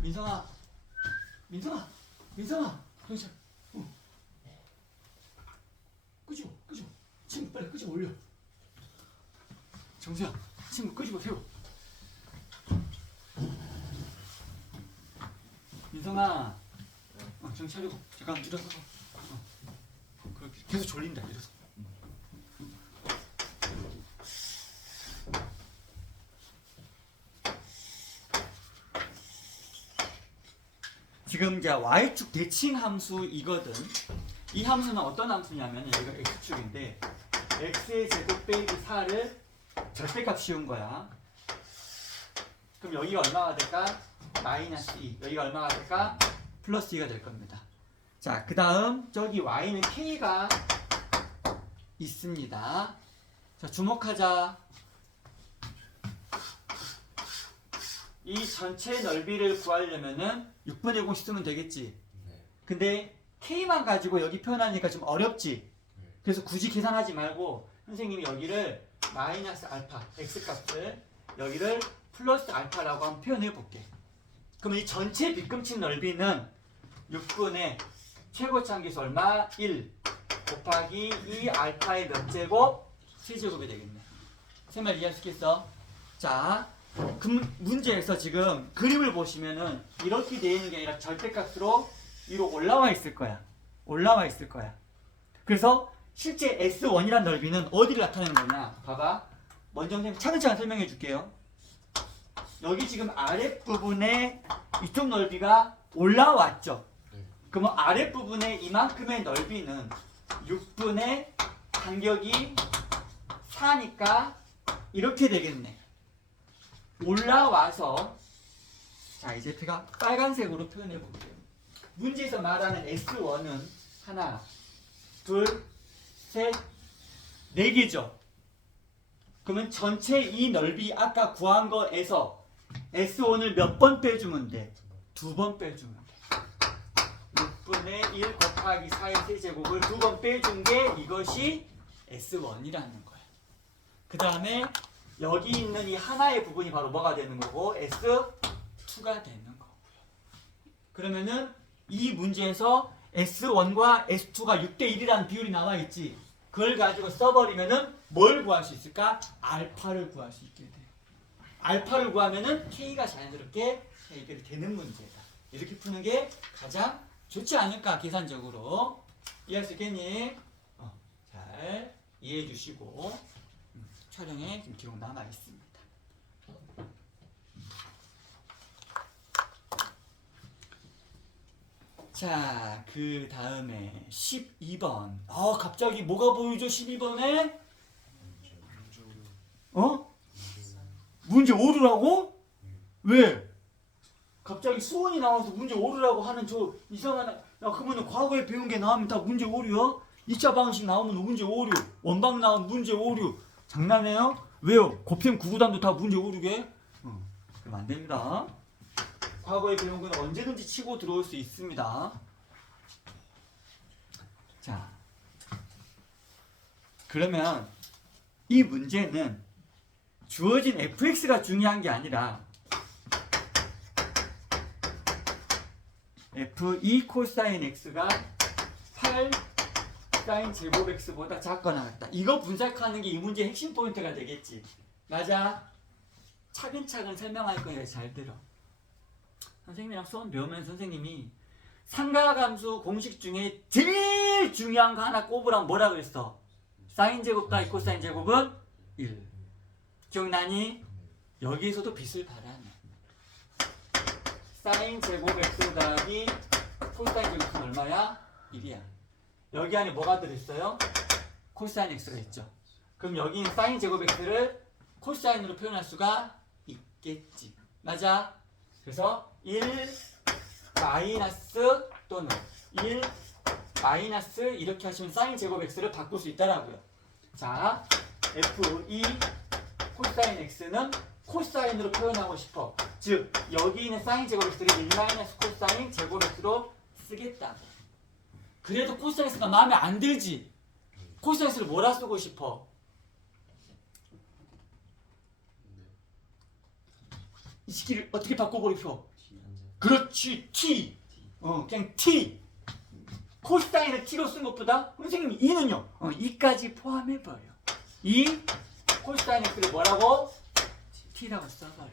민성아, 정신. 끄집어. 친구 빨리 끄집어 올려. 정수야, 친구 끄집어 세워. 민성아, 정신 차리고 잠깐 일어서서. 그렇게 계속 졸린다. 일어서. 지금 이제 y축 대칭 함수이거든. 이 함수는 어떤 함수냐면 여기가 x축인데 x의 제곱 빼기 4를 절대값 씌운 거야. 그럼 여기가 얼마가 될까? 마이너스 2. 여기가 얼마가 될까? 플러스 2가 될 겁니다. 자, 그 다음 저기 y는 k가 있습니다. 자, 주목하자. 이 전체 넓이를 구하려면은 6분의 공식 쓰면 되겠지. 근데 K만 가지고 여기 표현하니까 좀 어렵지. 그래서 굳이 계산하지 말고 선생님이 여기를 마이너스 알파 X값을 여기를 플러스 알파라고 한번 표현해 볼게. 그러면 이 전체 빗금치 넓이는 6분의 최고차함계수 얼마? 1 곱하기 2 알파의 몇 제곱? 7제곱이 되겠네. 세 말 이해할 수 있겠어? 자, 그 문제에서 지금 그림을 보시면은 이렇게 되어 있는 게 아니라 절대값으로 위로 올라와 있을 거야. 그래서 실제 S1이란 넓이는 어디를 나타내는 거냐? 봐봐. 먼저 선생님 차근차근 설명해 줄게요. 여기 지금 아랫부분에 이쪽 넓이가 올라왔죠. 그러면 아랫부분에 이만큼의 넓이는 6분의 간격이 4니까 이렇게 되겠네. 올라와서 자 이제 제가 빨간색으로 표현해 볼게요. 문제에서 말하는 S1은 하나, 둘, 셋, 4개죠. 그러면 전체 이 넓이 아까 구한 거에서 S1을 몇 번 빼주면 돼? 2번 빼주면 돼. 6분의 1 곱하기 4의 세제곱을 2번 빼준 게 이것이 S1이라는 거야. 그 다음에 여기 있는 이 하나의 부분이 바로 뭐가 되는 거고 S2가 되는 거고요. 그러면은 이 문제에서 S1과 S2가 6대1이라는 비율이 나와 있지. 그걸 가지고 써버리면은 뭘 구할 수 있을까? 알파를 구할 수 있게 돼. 알파를 구하면은 K가 자연스럽게 해결이 되는 문제다. 이렇게 푸는 게 가장 좋지 않을까 계산적으로. 이해할 수 있겠니? 잘 이해해 주시고 촬영에 지금 기록 남아 있습니다. 자, 그 다음에 12번. 갑자기 뭐가 보이죠? 12번에? 문제 오류라고? 왜? 갑자기 수원이 나와서 문제 오류라고 하는 저 이상한, 야, 그러면 과거에 배운 게 나오면 다 문제 오류야? 2차 방식 나오면 문제 오류, 원방 나오면 문제 오류. 장난해요? 왜요? 곱셈 구구단도 다 문제 오류게? 그럼 안 됩니다. 과거에 배운 건 언제든지 치고 들어올 수 있습니다. 자, 그러면 이 문제는 주어진 fx가 중요한 게 아니라 f2 코사인 x가 8 사인 제곱 x보다 작거나 같다. 이거 분석하는 게 이 문제의 핵심 포인트가 되겠지. 맞아? 차근차근 설명할 거예요. 잘 들어. 선생님이랑 수업 배우면 선생님이 상가함수 공식 중에 제일 중요한 거 하나 꼽으라면 뭐라 그랬어? 사인 제곱 더하기 코사인 제곱은 1. 기억나니? 여기에서도 빛을 발하네. 사인 제곱 x 더하기 코사인 제곱은 얼마야? 1이야. 여기 안에 뭐가 들어있어요? 코사인 x가 있죠. 그럼 여기 있는 사인 제곱 x를 코사인으로 표현할 수가 있겠지. 맞아? 그래서 1 마이너스 또는 1 마이너스 이렇게 하시면 사인 제곱 x를 바꿀 수 있다라고요. 자, f2 코사인 x는 코사인으로 표현하고 싶어. 즉 여기 있는 사인 제곱 x를 1 마이너스 코사인 제곱 x로 쓰겠다. 그래도 코사인 x가 마음에 안 들지. 코사인 x를 뭐라 쓰고 싶어? 이 시기를 어떻게 바꿔버리죠? 그렇지, t. 그냥 t. 코사인을 t로 쓴 것보다 선생님이 2는요. 2까지 포함해버려. 2 코사인 x를 뭐라고? t라고 써버려.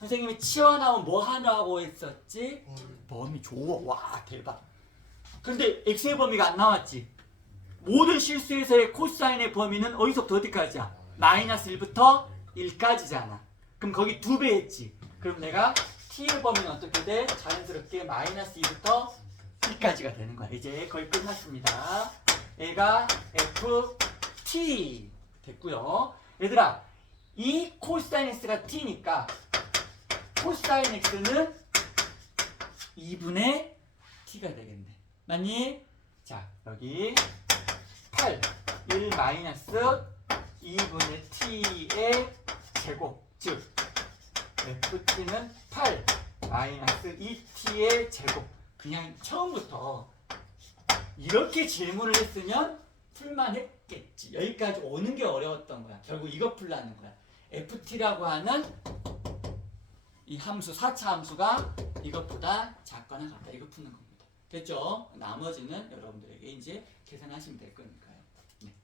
선생님이 치워나오면 뭐 하라고 했었지? 범위 좋아. 와, 대박. 근데 x의 범위가 안 나왔지. 모든 실수에서의 코사인의 범위는 어디서부터 어디까지야? 마이너스 1부터 1까지잖아. 그럼 거기 2배 했지. 그럼 내가 t의 범위는 어떻게 돼? 자연스럽게 마이너스 2부터 1까지가 되는 거야. 이제 거의 끝났습니다. 얘가 ft 됐고요. 얘들아, 이 코사인 x가 t니까 코사인 x는 2분의 t가 되겠네. 맞니? 자, 여기 8 1 마이너스 2분의 t의 제곱, 즉 ft는 8 마이너스 2t의 제곱. 그냥 처음부터 이렇게 질문을 했으면 풀만 했겠지. 여기까지 오는 게 어려웠던 거야. 결국 이거 풀라는 거야. ft라고 하는 이 함수, 4차 함수가 이것보다 작거나 같다. 이거 푸는 겁니다. 됐죠? 나머지는 여러분들에게 이제 계산하시면 될 거니까요. 네.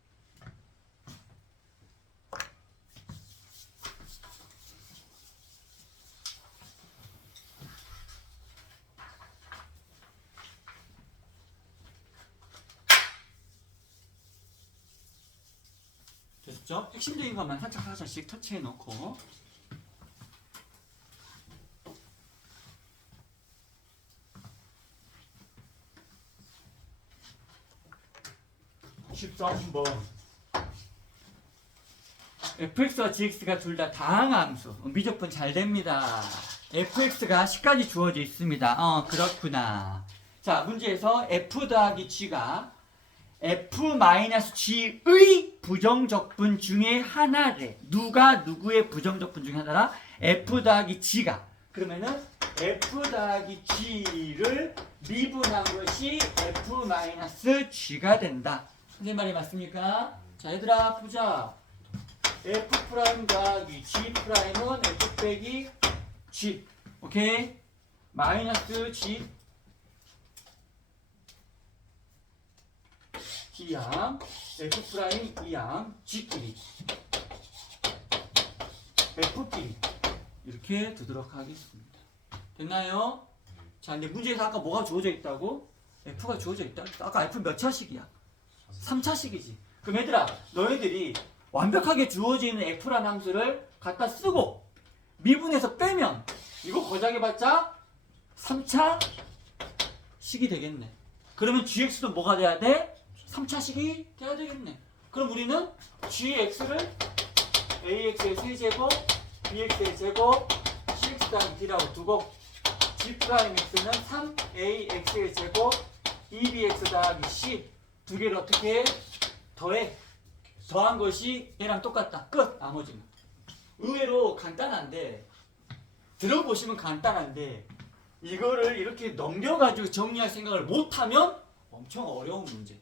됐죠? 핵심적인 것만 살짝씩 터치해 놓고. (13번) fx와 gx가 둘 다 다항함수. 미적분 잘 됩니다. fx가 10까지 주어져 있습니다. 그렇구나. 자, 문제에서 f 더하기 g가 f-g의 부정적분 중에 하나래. 누가 누구의 부정적분 중에 하나라? f 더하기 g가. 그러면은 f 더하기 g를 미분한 것이 f-g가 된다. 선생님 말이 맞습니까? 자, 얘들아 보자. f 프라임 더하기 g 프라임은 f 빼기 g. 오케이? 마이너스 g D양, F 프라임 E양, G끼리, F끼리 이렇게 두도록 하겠습니다. 됐나요? 자, 근데 문제에서 아까 뭐가 주어져 있다고? F가 주어져 있다. 아까 F 몇 차식이야? 3차식이지. 그럼 얘들아, 너희들이 완벽하게 주어져 있는 F라는 함수를 갖다 쓰고 미분해서 빼면 이거 고작해봤자 3차식이 되겠네. 그러면 GX도 뭐가 돼야 돼? 3차식이 돼야 되겠네. 그럼 우리는 gx를 ax의 세제곱, bx의 제곱, cx 더하기 d라고 두고 g 프라임 x는 3ax의 제곱, 2bx 더하기 c 두 개를 어떻게 해? 더해. 더한 것이 얘랑 똑같다. 끝. 나머지는. 의외로 간단한데 들어보시면 간단한데 이거를 이렇게 넘겨가지고 정리할 생각을 못하면 엄청 어려운 문제.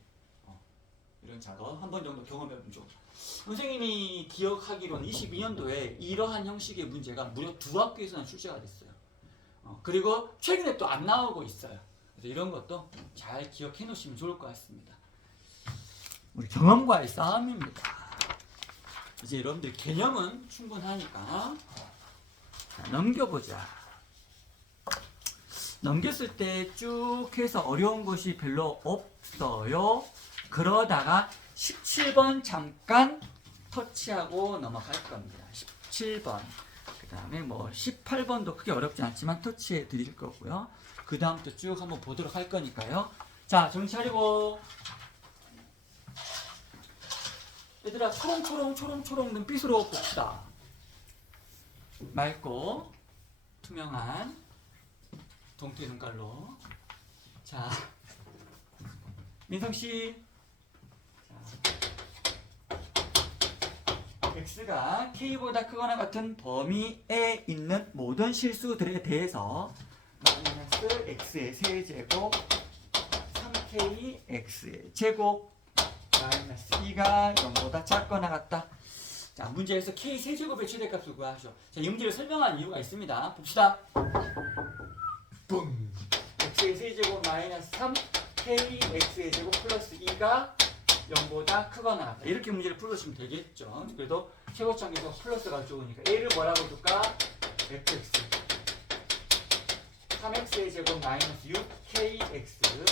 이런 작업 한 번 정도 경험해보면 좋고. 선생님이 기억하기로는 22년도에 이러한 형식의 문제가 무려 2학교에서는 출제가 됐어요. 그리고 최근에 또 안 나오고 있어요. 그래서 이런 것도 잘 기억해 놓으시면 좋을 것 같습니다. 우리 경험과의 싸움입니다. 이제 여러분들 개념은 충분하니까 자, 넘겨보자. 넘겼을 때 쭉 해서 어려운 것이 별로 없어요. 그러다가 17번 잠깐 터치하고 넘어갈 겁니다. 17번. 그 다음에 뭐 18번도 크게 어렵지 않지만 터치해 드릴 거고요. 그 다음부터 쭉 한번 보도록 할 거니까요. 자, 정신 차리고. 얘들아, 초롱초롱 눈빛으로 봅시다. 맑고 투명한 동태 눈깔로. 자, 민성씨. x가 k보다 크거나 같은 범위에 있는 모든 실수들에 대해서 마이너스 x의 세제곱 3kx의 제곱 마이너스 2가 0보다 작거나 같다. 자, 문제에서 k 세제곱의 최대값을 구하시오. 자, 이 문제를 설명한 이유가 있습니다. 봅시다. 뿡! x의 세제곱 마이너스 3 kx의 제곱 플러스 2가 0보다 크거나 같다. 이렇게 문제를 풀어주시면 되겠죠. 그래도 최고점에서 플러스가 좋으니까 a를 뭐라고 줄까? fx 3x의 제곱 마이너스 6kx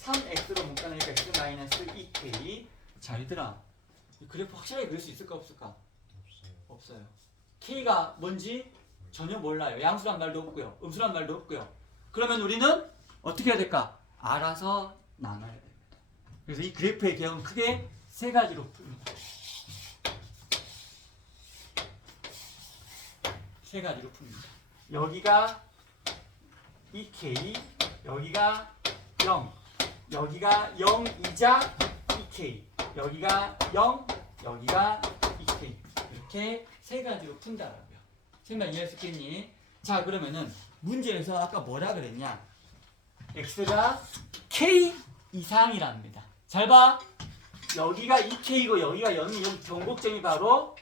3x로 묶어내니까 x 마이너스 2k. 자, 얘들아, 이 그래프 확실하게 그릴 수 있을까 없을까? 없어요. k가 뭔지 전혀 몰라요. 양수란 말도 없고요, 음수란 말도 없고요. 그러면 우리는 어떻게 해야 될까? 알아서 나눠야 됩니다. 그래서 이 그래프의 개형은 크게 세 가지로 풉니다. 세 가지로 풉니다. 여기가 2k, 여기가 0, 여기가 0이자 2k, 여기가 0, 여기가 2k. 이렇게 세 가지로 푼다라고요. 생각 이해했겠니? 자, 그러면은 문제에서 아까 뭐라 그랬냐? x가 k 이상이랍니다. 잘 봐. 여기가 2k이고 여기가 0이 여기 경곡점이 바로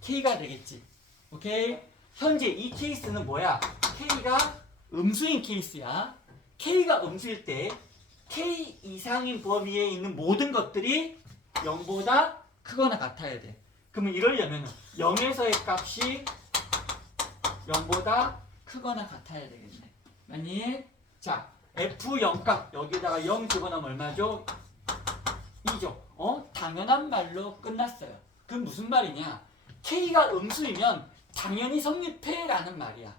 k가 되겠지. 오케이? 현재 이 케이스는 뭐야? k가 음수인 케이스야. k가 음수일 때 k 이상인 범위에 있는 모든 것들이 0보다 크거나 같아야 돼. 그러면 이러려면 0에서의 값이 0보다 크거나 같아야 되겠네. 맞니? 자, f0 값 여기다가 0 집어넣으면 얼마죠? 2죠. 당연한 말로 끝났어요. 그럼 무슨 말이냐? k가 음수이면 당연히 성립해라는 말이야.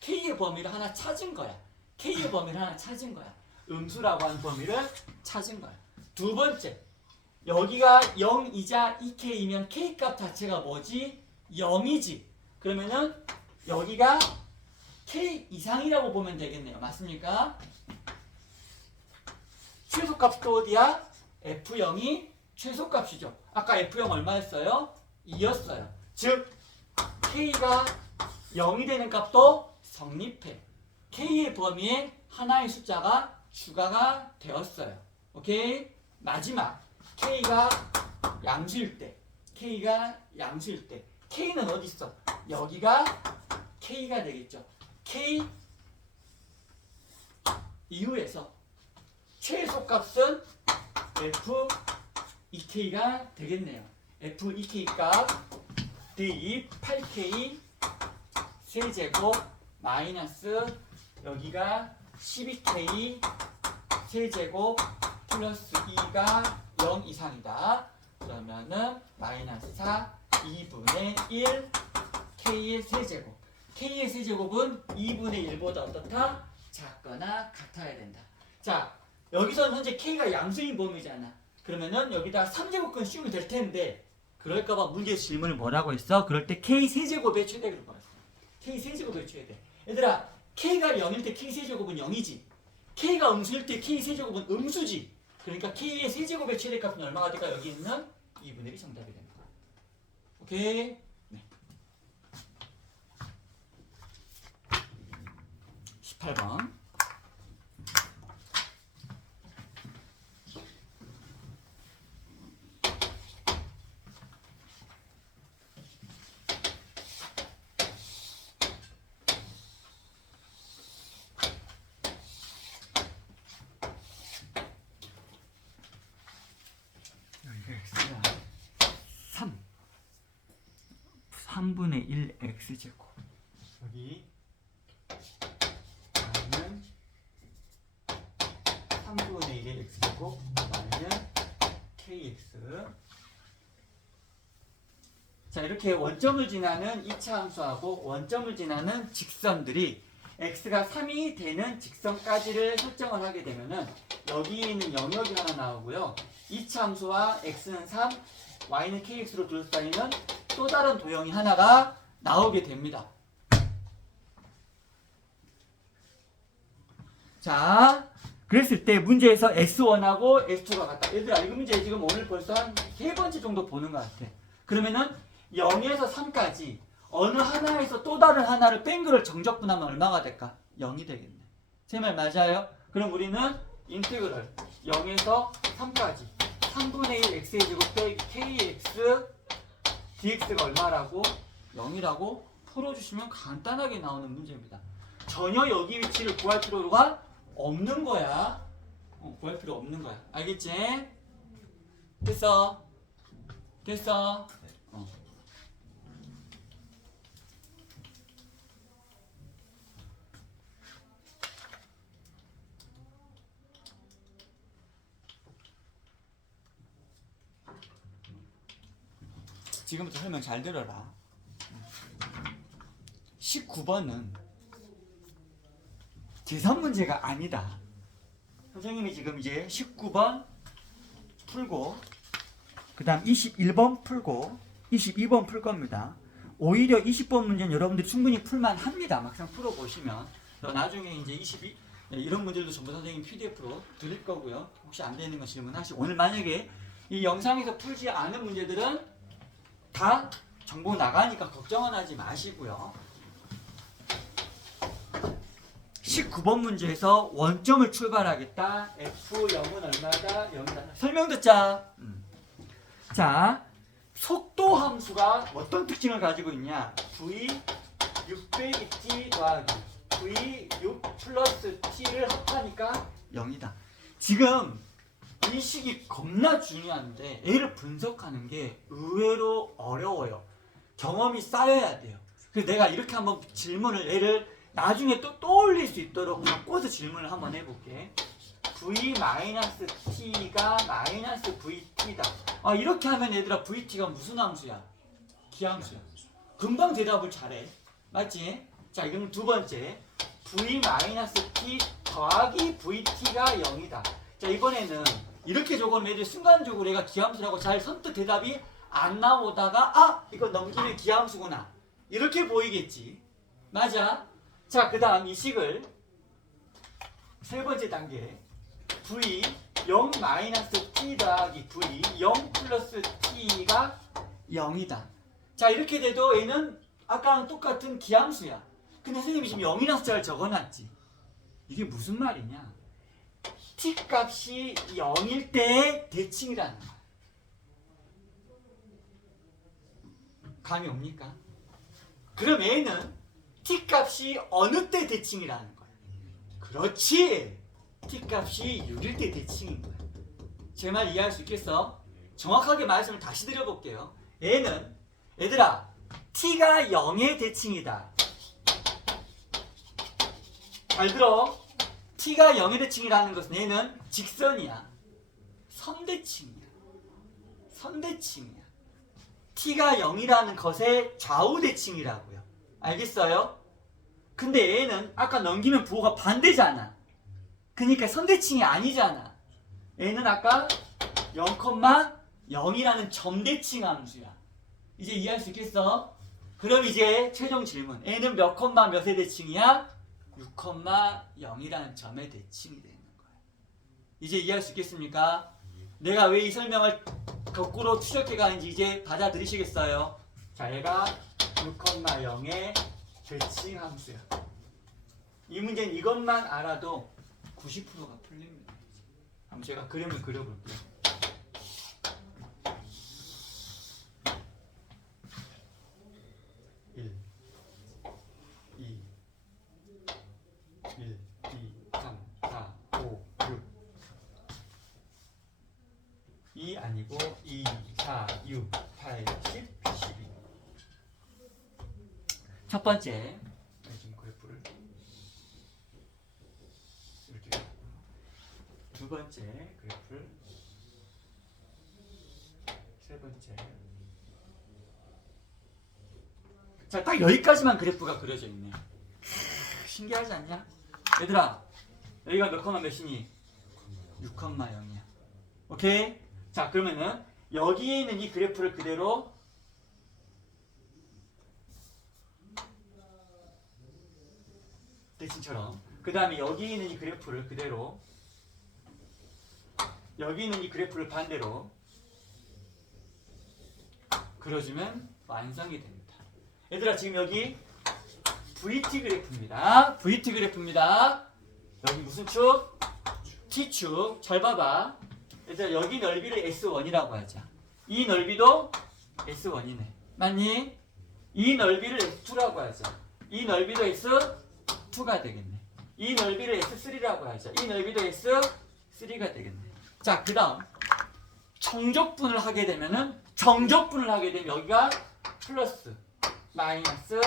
k의 범위를 하나 찾은 거야. k의 범위를 하나 찾은 거야. 음수라고 하는 범위를 찾은 거야. 두 번째, 여기가 0이자 2k이면 k 값 자체가 뭐지? 0이지. 그러면은 여기가 k 이상이라고 보면 되겠네요. 맞습니까? 최소값도 어디야? f0이 최소값이죠. 아까 f0 얼마였어요? 2였어요. 즉 k가 0이 되는 값도 성립해. k의 범위에 하나의 숫자가 추가가 되었어요. 오케이? 마지막 k가 양수일 때, k는 어디 있어? 여기가 k가 되겠죠. k 이후에서 최소값은 f2k가 되겠네요. f2k 값 대입 8k 세제곱 마이너스 여기가 12k 세제곱 플러스 2가 0 이상이다. 그러면은 마이너스 4 2분의 1 k의 세제곱. k의 세제곱은 2분의 1보다 어떻다? 작거나 같아야 된다. 자, 여기서는 현재 k가 양수인 범위잖아. 그러면은 여기다 3제곱근 씌우면 될 텐데 그럴까봐 문제 질문을 뭐라고 했어? 그럴 때 k 세제곱의 최대를 봤어. k 세제곱의 최대. 얘들아, k가 0일 때 k 세제곱은 0이지. k가 음수일 때 k 세제곱은 음수지. 그러니까 k의 세제곱의 최대값은 얼마가 될까? 여기 있는 2분의 1이 정답이 됩니다. 오케이? 네. 18번. 여기가 x가 3분의 1 x제곱. 여기 y는 3분의 1의 x제곱 y는 kx. 자, 이렇게 원점을 지나는 2차 함수하고 원점을 지나는 직선들이 x가 3이 되는 직선까지를 설정을 하게 되면은 여기는 영역이 하나 나오고요. 2차 함수와 x는 3, y는 kx로 둘러싸이는 또 다른 도형이 하나가 나오게 됩니다. 자, 그랬을 때 문제에서 S1하고 S2가 같다. 얘들아, 이 문제 지금 오늘 벌써 한 3번째 정도 보는 것 같아. 그러면은 0에서 3까지 어느 하나에서 또 다른 하나를 뺀 거를 정적분하면 얼마가 될까? 0이 되겠네. 제 말 맞아요? 그럼 우리는 인테그럴 0에서 3까지 3분의 1 x의 제곱 빼기 kx dx가 얼마라고? 0이라고 풀어주시면 간단하게 나오는 문제입니다. 전혀 여기 위치를 구할 필요가 없는 거야. 구할 필요 없는 거야. 알겠지? 됐어? 됐어? 지금부터 설명 잘 들어라. 19번은 계산 문제가 아니다. 선생님이 지금 이제 19번 풀고 그 다음 21번 풀고 22번 풀 겁니다. 오히려 20번 문제는 여러분들이 충분히 풀만 합니다. 막상 풀어보시면 나중에 이제 22 이런 문제들도 전부 선생님 PDF로 드릴 거고요. 혹시 안 되는 거 질문하시고, 오늘 만약에 이 영상에서 풀지 않은 문제들은 다 정보 나가니까 걱정은 하지 마시고요. 19번 문제에서 원점을 출발하겠다. F0은 얼마다? 0이다. 설명 듣자. 자, 속도 함수가 어떤 특징을 가지고 있냐? V 6 빼기 t 더하기 V 6 플러스 t를 합하니까 0이다. 지금 이 식이 겁나 중요한데 얘를 분석하는 게 의외로 어려워요. 경험이 쌓여야 돼요. 그래서 내가 이렇게 한번 질문을 얘를 나중에 또 떠올릴 수 있도록 바꿔서 질문을 한번 해볼게. v-t가 마이너스 vt다. 이렇게 하면 얘들아 vt가 무슨 함수야? 기함수야. 금방 대답을 잘해. 맞지? 자, 그럼 두 번째 v-t 더하기 vt가 0이다. 자, 이번에는 이렇게 적으면 애들 순간적으로 얘가 기함수라고 잘 선뜻 대답이 안 나오다가 이거 넘기면 기함수구나 이렇게 보이겠지. 맞아? 자, 그 다음 이 식을 세 번째 단계 v 0 마이너스 t 더하기 v 0 플러스 t가 0이다. 자, 이렇게 돼도 얘는 아까랑 똑같은 기함수야. 근데 선생님이 지금 0이라는 숫자를 적어놨지. 이게 무슨 말이냐? t 값이 0일 때의 대칭이라는 거야. 감이 옵니까? 그럼 얘는 t 값이 어느 때 대칭이라는 거야. 그렇지. t 값이 6일 때 대칭인 거야. 제 말 이해할 수 있겠어? 정확하게 말씀을 다시 드려볼게요. 얘는 얘들아 t가 0의 대칭이다. 잘 들어. t가 0의 대칭이라는 것은 얘는 직선이야. 선대칭이야. 선대칭이야. t가 0이라는 것의 좌우대칭이라고요. 알겠어요? 근데 얘는 아까 넘기면 부호가 반대잖아. 그러니까 선대칭이 아니잖아. 얘는 아까 0,0이라는 점대칭 함수야. 이제 이해할 수 있겠어? 그럼 이제 최종 질문. 얘는 몇 콤마 몇의 대칭이야? 6,0이라는 점의 대칭이 되는 거야. 이제 이해할 수 있겠습니까? 내가 왜 이 설명을 거꾸로 추적해 가는지 이제 받아들이시겠어요? 자, 얘가 6,0의 대칭 함수야. 이 문제는 이것만 알아도 90%가 풀립니다. 한번 제가 그림을 그려볼게요. 일, 이, 1, 2, 3, 4, 5, 6 2 아니고 2, 4, 6, 8, 10, 12 첫 번째 지금 그래프를 이렇게 두 번째 그래프를 세 번째 자, 딱 여기까지만 그래프가 그려져 있네. 신기하지 않냐? 얘들아, 여기가 몇 컴마 몇이니? 6,0이야. 오케이? 자, 그러면은 여기에 있는 이 그래프를 그대로 대칭처럼 그 다음에 여기 있는 이 그래프를 그대로 여기 있는 이 그래프를 반대로 그려주면 완성이 됩니다. 얘들아, 지금 여기 VT 그래프입니다. VT 그래프입니다. 여기 무슨 축? T축. 잘 봐봐. 얘들아, 여기 넓이를 S1이라고 하자. 이 넓이도 S1이네. 맞니? 이 넓이를 S2라고 하자. 이 넓이도 S2가 되겠네. 이 넓이를 S3라고 하자. 이 넓이도 S3가 되겠네. 자, 그 다음 정적분을 하게 되면은 여기가 플러스 마이너스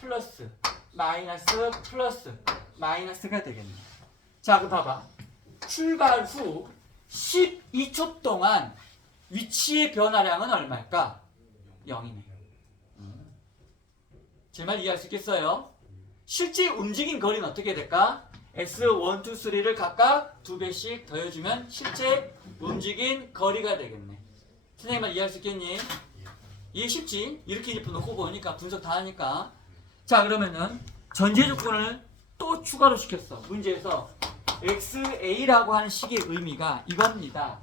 플러스 마이너스 플러스 마이너스가 되겠네. 자, 그럼 봐봐. 출발 후 12초 동안 위치의 변화량은 얼마일까? 0이네. 제 말 이해할 수 있겠어요? 실제 움직인 거리는 어떻게 될까? S1, 2, 3를 각각 2배씩 더해주면 실제 움직인 거리가 되겠네. 선생님 말 이해할 수 있겠니? 이해 쉽지? 이렇게 이제 놓고 보니까 분석 다 하니까. 자, 그러면은 전제 조건을 또 추가로 시켰어. 문제에서 XA라고 하는 식의 의미가 이겁니다.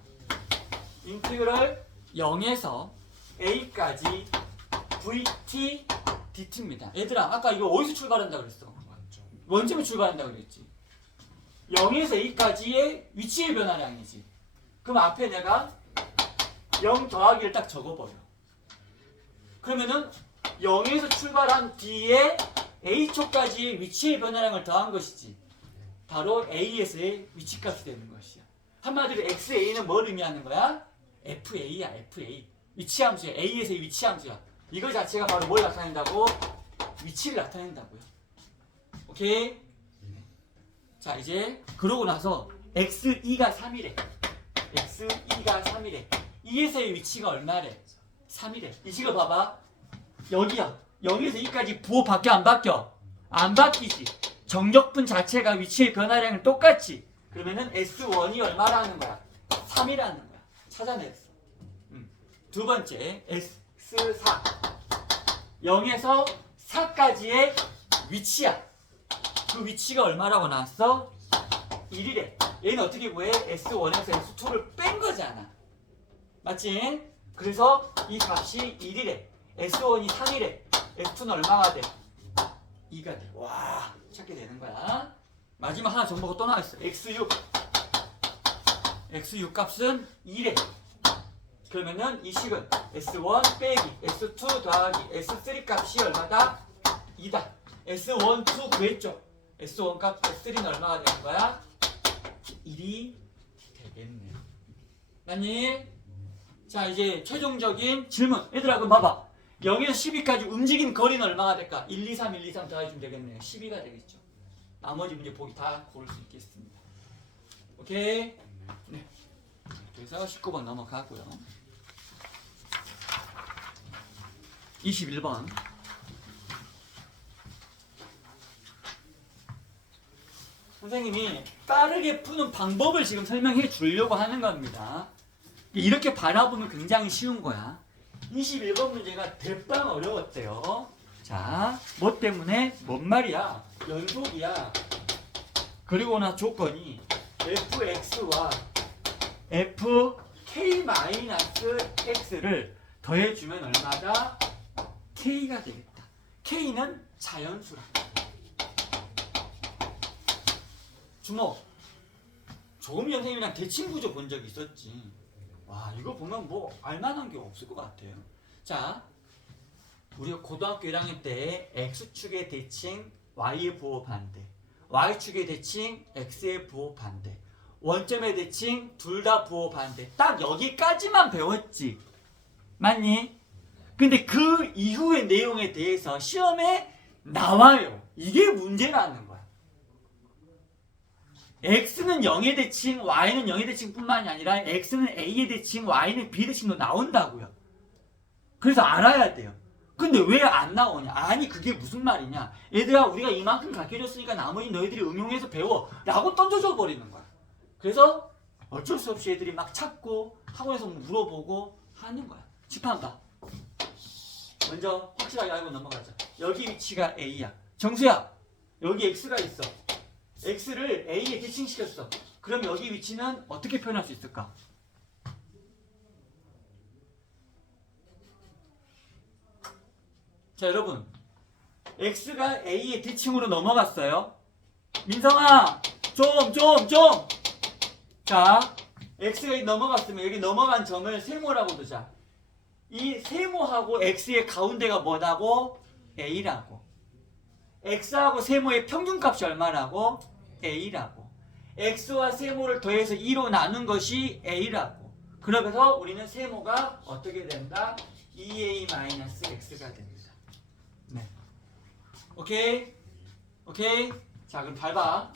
인티그럴 0에서 A까지 VT DT입니다. 얘들아, 아까 이거 어디서 출발한다고 그랬어? 원점에 출발한다고 그랬지. 0에서 A까지의 위치의 변화량이지. 그럼 앞에 내가 0 더하기를 딱 적어버려. 그러면은 0에서 출발한 뒤에 A초까지의 위치의 변화량을 더한 것이지. 바로 A에서의 위치값이 되는 것이야. 한마디로 XA는 뭘 의미하는 거야? FA야, FA. 위치함수야. A에서의 위치함수야. 이거 자체가 바로 뭘 나타낸다고? 위치를 나타낸다고요. 오케이? 자, 이제 그러고 나서 X2가 3이래. X2가 3이래. 2에서의 위치가 얼마래? 3이래. 이 식을 봐봐. 여기야. 0에서 2까지 부호 바뀌어 안 바뀌어? 안 바뀌지. 정적분 자체가 위치의 변화량은 똑같지. 그러면은 S1이 얼마라는 거야? 3이라는 거야. 찾아냈어. 두 번째 S4. 0에서 4까지의 위치야. 그 위치가 얼마라고 나왔어? 1이래. 얘는 어떻게 구해? S1에서 S2를 뺀 거잖아. 맞지? 그래서 이 값이 1이래. S1이 3이래. S2는 얼마가 돼? 2가 돼. 와, 찾게 되는 거야. 마지막 하나 정보가 또 나와있어. X6. X6 값은 2래. 그러면은 이 식은 S1 빼기 S2 더하기 S3 값이 얼마다? 2다. S1, 2 구했죠? S1 값, S3는 얼마가 되는 거야? 1이 되겠네. 맞니? 자, 이제 최종적인 질문. 얘들아, 그럼 봐봐. 0에서 12까지 움직인 거리는 얼마가 될까? 1, 2, 3, 1, 2, 3 더해주면 되겠네요. 12가 되겠죠. 나머지 문제 보기 다 고를 수 있겠습니다. 오케이? 네. 그래서 19번 넘어가고요. 21번. 선생님이 빠르게 푸는 방법을 지금 설명해 주려고 하는 겁니다. 이렇게 바라보면 굉장히 쉬운 거야. 21번 문제가 대빵 어려웠대요. 자, 뭐 때문에? 뭔 말이야? 연속이야. 그리고 나 조건이 fx와 fk-x를 더해주면 얼마다? k가 되겠다. k는 자연수라. 주목. 조금 선생님이랑 대칭구조 본 적 있었지. 와, 이거 보면 뭐 알만한 게 없을 것 같아요. 자, 우리가 고등학교 1학년 때 X축의 대칭 Y의 부호 반대, Y축의 대칭 X의 부호 반대, 원점의 대칭 둘 다 부호 반대, 딱 여기까지만 배웠지. 맞니? 근데 그 이후의 내용에 대해서 시험에 나와요. 이게 문제라는 거야. X는 0의 대칭, Y는 0의 대칭 뿐만이 아니라 X는 A의 대칭, Y는 B의 대칭도 나온다고요. 그래서 알아야 돼요. 근데 왜 안 나오냐? 아니, 그게 무슨 말이냐? 얘들아, 우리가 이만큼 가르쳐줬으니까 나머지 너희들이 응용해서 배워 라고 던져줘 버리는 거야. 그래서 어쩔 수 없이 애들이 막 찾고 학원에서 물어보고 하는 거야. 집합다. 먼저 확실하게 알고 넘어가자. 여기 위치가 A야. 정수야, 여기 X가 있어. X를 A에 대칭시켰어. 그럼 여기 위치는 어떻게 표현할 수 있을까? 자, 여러분, X가 A의 대칭으로 넘어갔어요. 민성아, 좀. 자, X가 넘어갔으면 여기 넘어간 점을 세모라고 두자. 이 세모하고 X의 가운데가 뭐라고? A라고. X하고 세모의 평균값이 얼마라고? A라고. X와 세모를 더해서 2로 나눈 것이 A라고. 그러면서 우리는 세모가 어떻게 된다? 2A-X가 됩니다. 네. 오케이? 자, 그럼 밟아.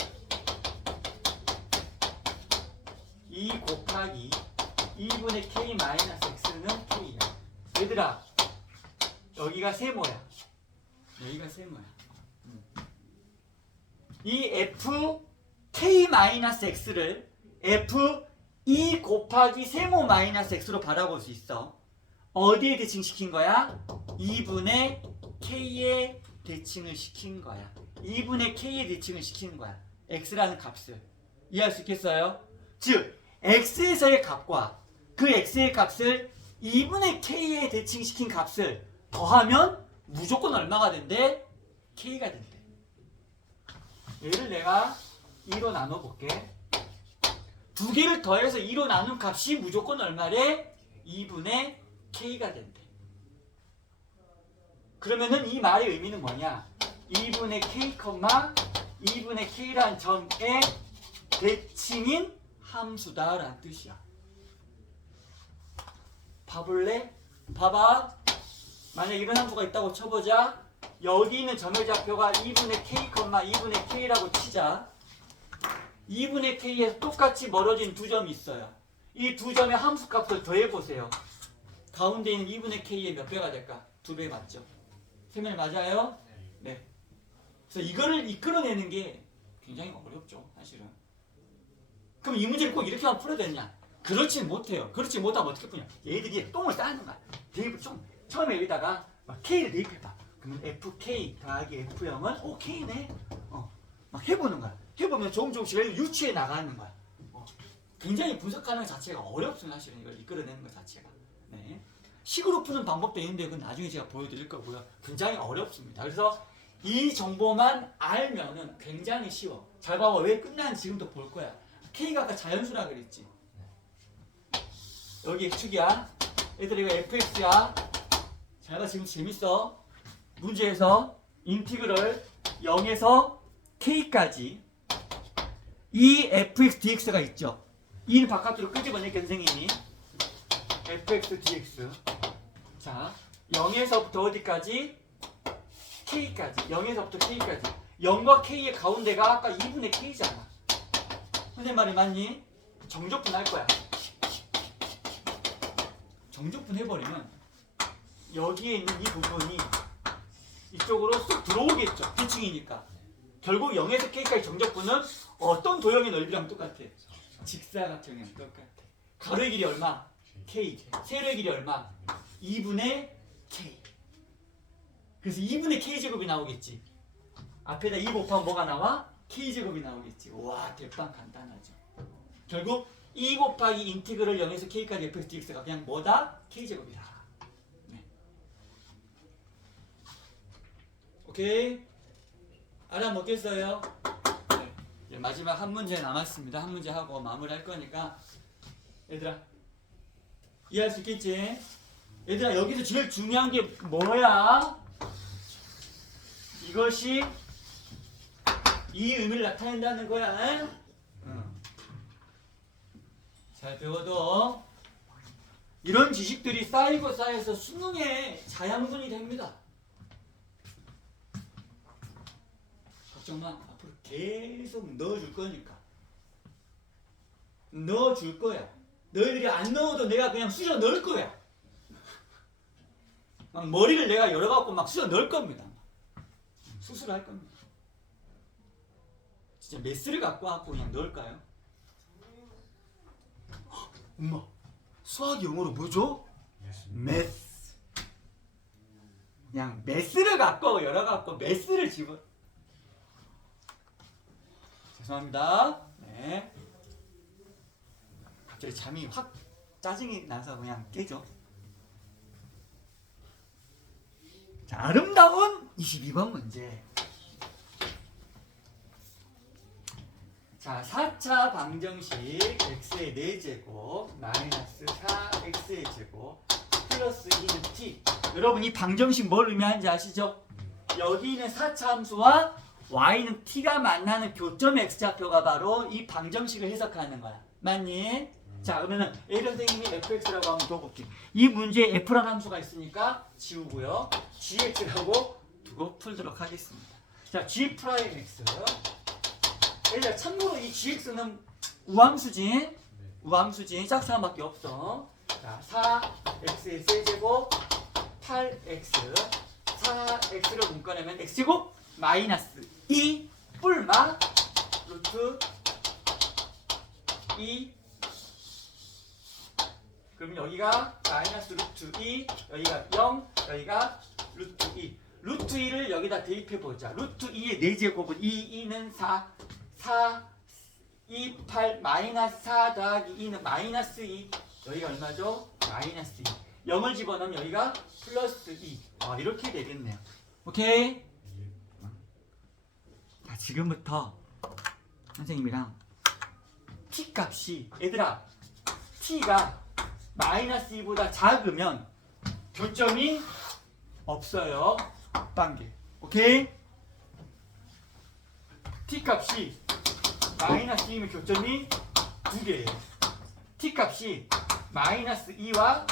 2 곱하기 2분의 K-X는 K야. 얘들아, 여기가 세모야. 이 F K-X를 F 2 곱하기 세모 마이너스 X로 바라볼 수 있어. 어디에 대칭시킨 거야? 2분의 K에 대칭을 시킨 거야. 2분의 K에 대칭을 시키는 거야. X라는 값을. 이해할 수 있겠어요? 즉, X에서의 값과 그 X의 값을 2분의 K에 대칭시킨 값을 더하면 무조건 얼마가 된대? K가 된대. 얘를 내가 2로 나눠볼게. 두 개를 더해서 2로 나눈 값이 무조건 얼마래? 2분의 K가 된대. 그러면은 이 말의 의미는 뭐냐? 2분의 K, 2분의 K란 점의 대칭인 함수다라는 뜻이야. 봐볼래? 봐봐. 만약 이런 함수가 있다고 쳐보자. 여기 있는 점의 좌표가 2분의 K, 2분의 K라고 치자. 2분의 K에서 똑같이 멀어진 두 점이 있어요. 이 두 점의 함수값을 더해보세요. 가운데 있는 2분의 K의 몇 배가 될까? 2배 맞죠? 세면 맞아요? 네. 그래서 이거를 이끌어내는 게 굉장히 어렵죠, 사실은. 그럼 이 문제를 꼭 이렇게만 풀어야 되느냐? 그렇지 못해요. 그렇지 못하면 어떻게 푸냐? 얘들이 똥을 싸는 거야. 대입을 좀 처음에 여기다가 K를 대입해봐. 그러면 FK 더하기 F0은 오 K네. 막 해보는 거야. 해보면 조금씩 유추해 나가는 거야. 굉장히 분석하는 것 자체가 어렵습니다. 사실은 이걸 이끌어내는 것 자체가. 네. 식으로 푸는 방법도 있는데 그건 나중에 제가 보여드릴 거고요. 굉장히 어렵습니다. 그래서 이 정보만 알면은 굉장히 쉬워. 잘 봐봐. 왜 끝나는지 지금도 볼 거야. K가 아까 자연수라 그랬지. 여기 X축이야. 얘들아 이거 FX야. 잘 봐. 지금 재밌어. 문제에서 인티그럴 0에서 K까지 이 fx dx가 있죠. 이는 바깥으로 끄집어낼게 선생님이. fx dx. 자, 0에서부터 어디까지? K까지. 0에서부터 K까지. 0과 K의 가운데가 아까 2분의 K잖아. 선생님 말이 맞니? 정적분 할 거야. 정적분 해버리면 여기에 있는 이 부분이 이쪽으로 쏙 들어오겠죠. 대칭이니까. 결국 0에서 K까지 정적분은 어떤 도형의 넓이랑 똑같아? 직사각형이랑 똑같아. 가로의 길이 얼마? K. 세로의 길이 얼마? 2분의 K. 그래서 2분의 K제곱이 나오겠지. 앞에다 2 곱하면 뭐가 나와? K제곱이 나오겠지. 와, 대빵 간단하죠. 결국 2 곱하기 인티그럴 0에서 K까지 fx dx가 그냥 뭐다? K제곱이다. 네. 오케이? 알아먹겠어요? 네. 이제 마지막 한 문제 남았습니다. 한 문제 하고 마무리할 거니까 얘들아 이해할 수 있겠지? 얘들아 여기서 제일 중요한 게 뭐야? 이것이 이 의미를 나타낸다는 거야. 응. 잘 배워도 이런 지식들이 쌓이고 쌓여서 수능에 자양분이 됩니다. 걱정 마. 앞으로 계속 넣어줄 거니까. 넣어줄 거야. 너희들이 안 넣어도 내가 그냥 쑤셔 넣을 거야. 막 머리를 내가 열어갖고 막 쑤셔 넣을 겁니다. 수술할 겁니다. 진짜 메스를 갖고 와갖고 그냥 넣을까요? 엄마, 수학이 영어로 뭐죠? 메스. 그냥 메스를 갖고 열어갖고 메스를 집어. 죄송합니다. 네. 갑자기 잠이 확 짜증이 나서 그냥 깨죠. 자, 아름다운 22번 문제. 자, 4차 방정식 x의 4제곱 마이너스 4x의 제곱 플러스 2는 t. 여러분 이 방정식 뭘 의미하는지 아시죠? 여기 있는 4차 함수와 y는 t가 만나는 교점 x좌표가 바로 이 방정식을 해석하는 거야. 맞니? 자, 그러면은 A 선생님이 fx라고 한번 둬볼게요. 이 문제에 f라는 함수가 있으니까 지우고요. gx라고 두고 풀도록 하겠습니다. 자, g 프라임 x. 얘들아 참고로 이 gx는 우함수지. 우함수지. 짝수함밖에 없어. 자, 4x의 세제곱 8x 4x를 묶어내면 x제곱 마이너스 2 뿔마 루트 2. 그럼 여기가 마이너스 루트 2, 여기가 0, 여기가 루트 2. 루트 2를 여기다 대입해보자. 루트 2의 4제곱은 2, 2는 4, 4, 2, 8, 마이너스 4 더하기 2는 마이너스 2. 여기가 얼마죠? 마이너스 2. 0을 집어넣으면 여기가 플러스 2. 이렇게 되겠네요. 오케이? 자, 지금부터 선생님이랑 t 값이, 얘들아, t가 마이너스 2보다 작으면 교점이 없어요. 앞방계. 오케이? t 값이 마이너스 2면 교점이 2개예요. t 값이 마이너스 2와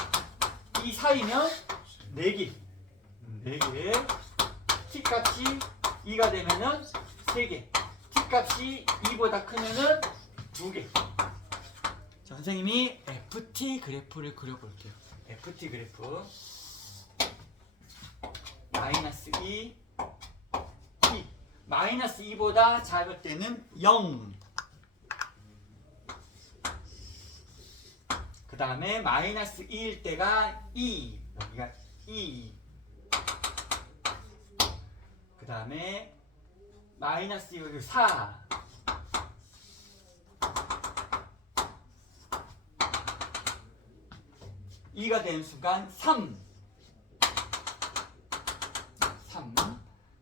2 사이면 4개. 4개. t 값이 2가 되면은 3개. t 값이 2보다 크면은 2개. 자, 선생님이 FT 그래프를 그려볼게요. FT 그래프. 마이너스 2, 2. 마이너스 2보다 작을 때는 0. 그 다음에 마이너스 2일 때가 2. 여기가 2. 그 다음에 마이너스 2, 여기 4. 가 되는 순간 3.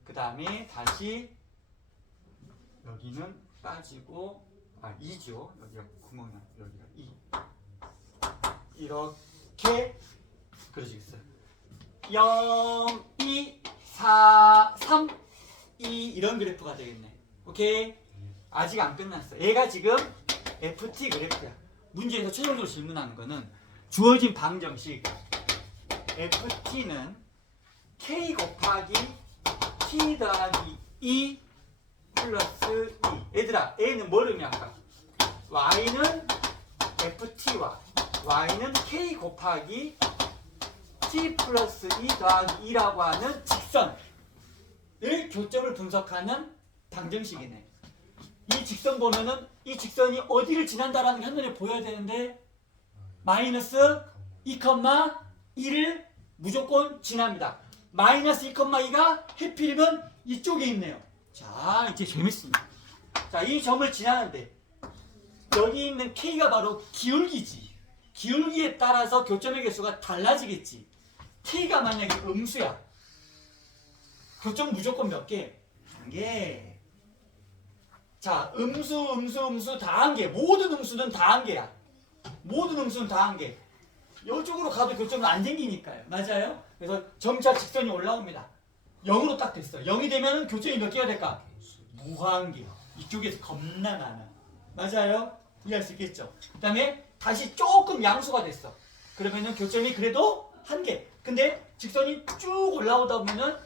그 다음에 다시 여기는 빠지고 2죠. 여기가 구멍이 여기가 2. 이렇게 그려지겠어요. 0, 2, 4, 3, 2 이런 그래프가 되겠네. 오케이? 아직 안 끝났어. 얘가 지금 FT 그래프야. 문제에서 최종적으로 질문하는 거는 주어진 방정식 FT는 K 곱하기 T 더하기 2 플러스 2. 얘들아, A는 뭘 의미할까? Y는 FT와 Y는 K 곱하기 T 플러스 2 더하기 2라고 하는 직선을 교점을 분석하는 방정식이네. 이 직선 보면은 이 직선이 어디를 지난다라는 게 한눈에 보여야 되는데 마이너스 2,2를 무조건 지납니다. 마이너스 2,2가 해필이면 이쪽에 있네요. 자, 이제 재밌습니다. 자, 이 점을 지나는데 여기 있는 K가 바로 기울기지. 기울기에 따라서 교점의 개수가 달라지겠지. K가 만약에 음수야. 교점 무조건 몇 개? 1개. 자, 음수 다 한 개. 모든 음수는 다 한 개야. 모든 음수는 다 한 개. 이쪽으로 가도 교점은 안 생기니까요. 맞아요? 그래서 점차 직선이 올라옵니다. 0으로 딱 됐어. 0이 되면 교점이 몇 개가 될까? 무한개. 이쪽에서 겁나 많아. 맞아요? 이해할 수 있겠죠? 그 다음에 다시 조금 양수가 됐어. 그러면은 교점이 그래도 한 개. 근데 직선이 쭉 올라오다 보면은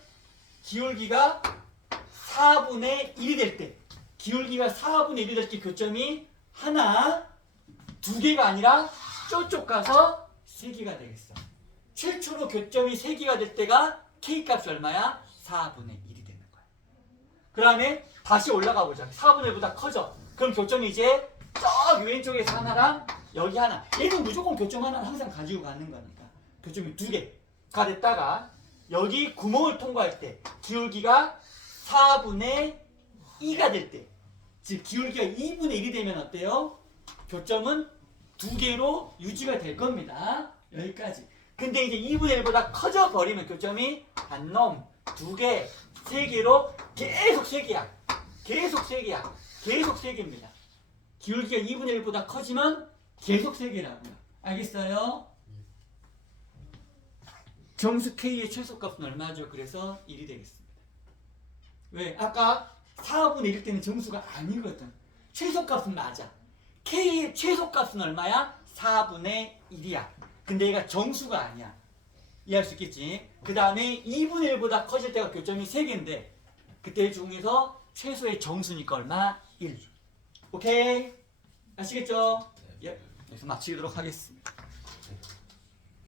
기울기가 4분의 1이 될 때, 기울기가 4분의 1이 될 때 교점이 하나, 두 개가 아니라 저쪽 가서 세 개가 되겠어. 최초로 교점이 세 개가 될 때가 K값이 얼마야? 4분의 1이 되는 거야. 그 다음에 다시 올라가 보자. 4분의 1보다 커져. 그럼 교점이 이제 저기 왼쪽에서 하나랑 여기 하나. 얘는 무조건 교점 하나는 항상 가지고 가는 거니까. 교점이 두 개가 됐다가 여기 구멍을 통과할 때 기울기가 4분의 2가 될 때, 즉 기울기가 2분의 1이 되면 어때요? 교점은 두 개로 유지가 될 겁니다. 여기까지. 근데 이제 2분의 1보다 커져 버리면 교점이 한 놈, 두 개, 세 개로 계속 세 개야. 계속 세 개야. 계속 세 개입니다. 기울기가 2분의 1보다 커지면 계속 세 개라고요. 알겠어요? 정수 K의 최소값은 얼마죠? 그래서 1이 되겠습니다. 왜? 아까 4분의 1일 때는 정수가 아니거든. 최소값은 맞아. K의 최소값은 얼마야? 4분의 1이야. 근데 얘가 정수가 아니야. 이해할 수 있겠지? 그 다음에 2분의 1보다 커질 때가 교점이 3개인데 그때 중에서 최소의 정수니까 얼마? 1. 오케이? 아시겠죠? 예. 여기서 마치도록 하겠습니다.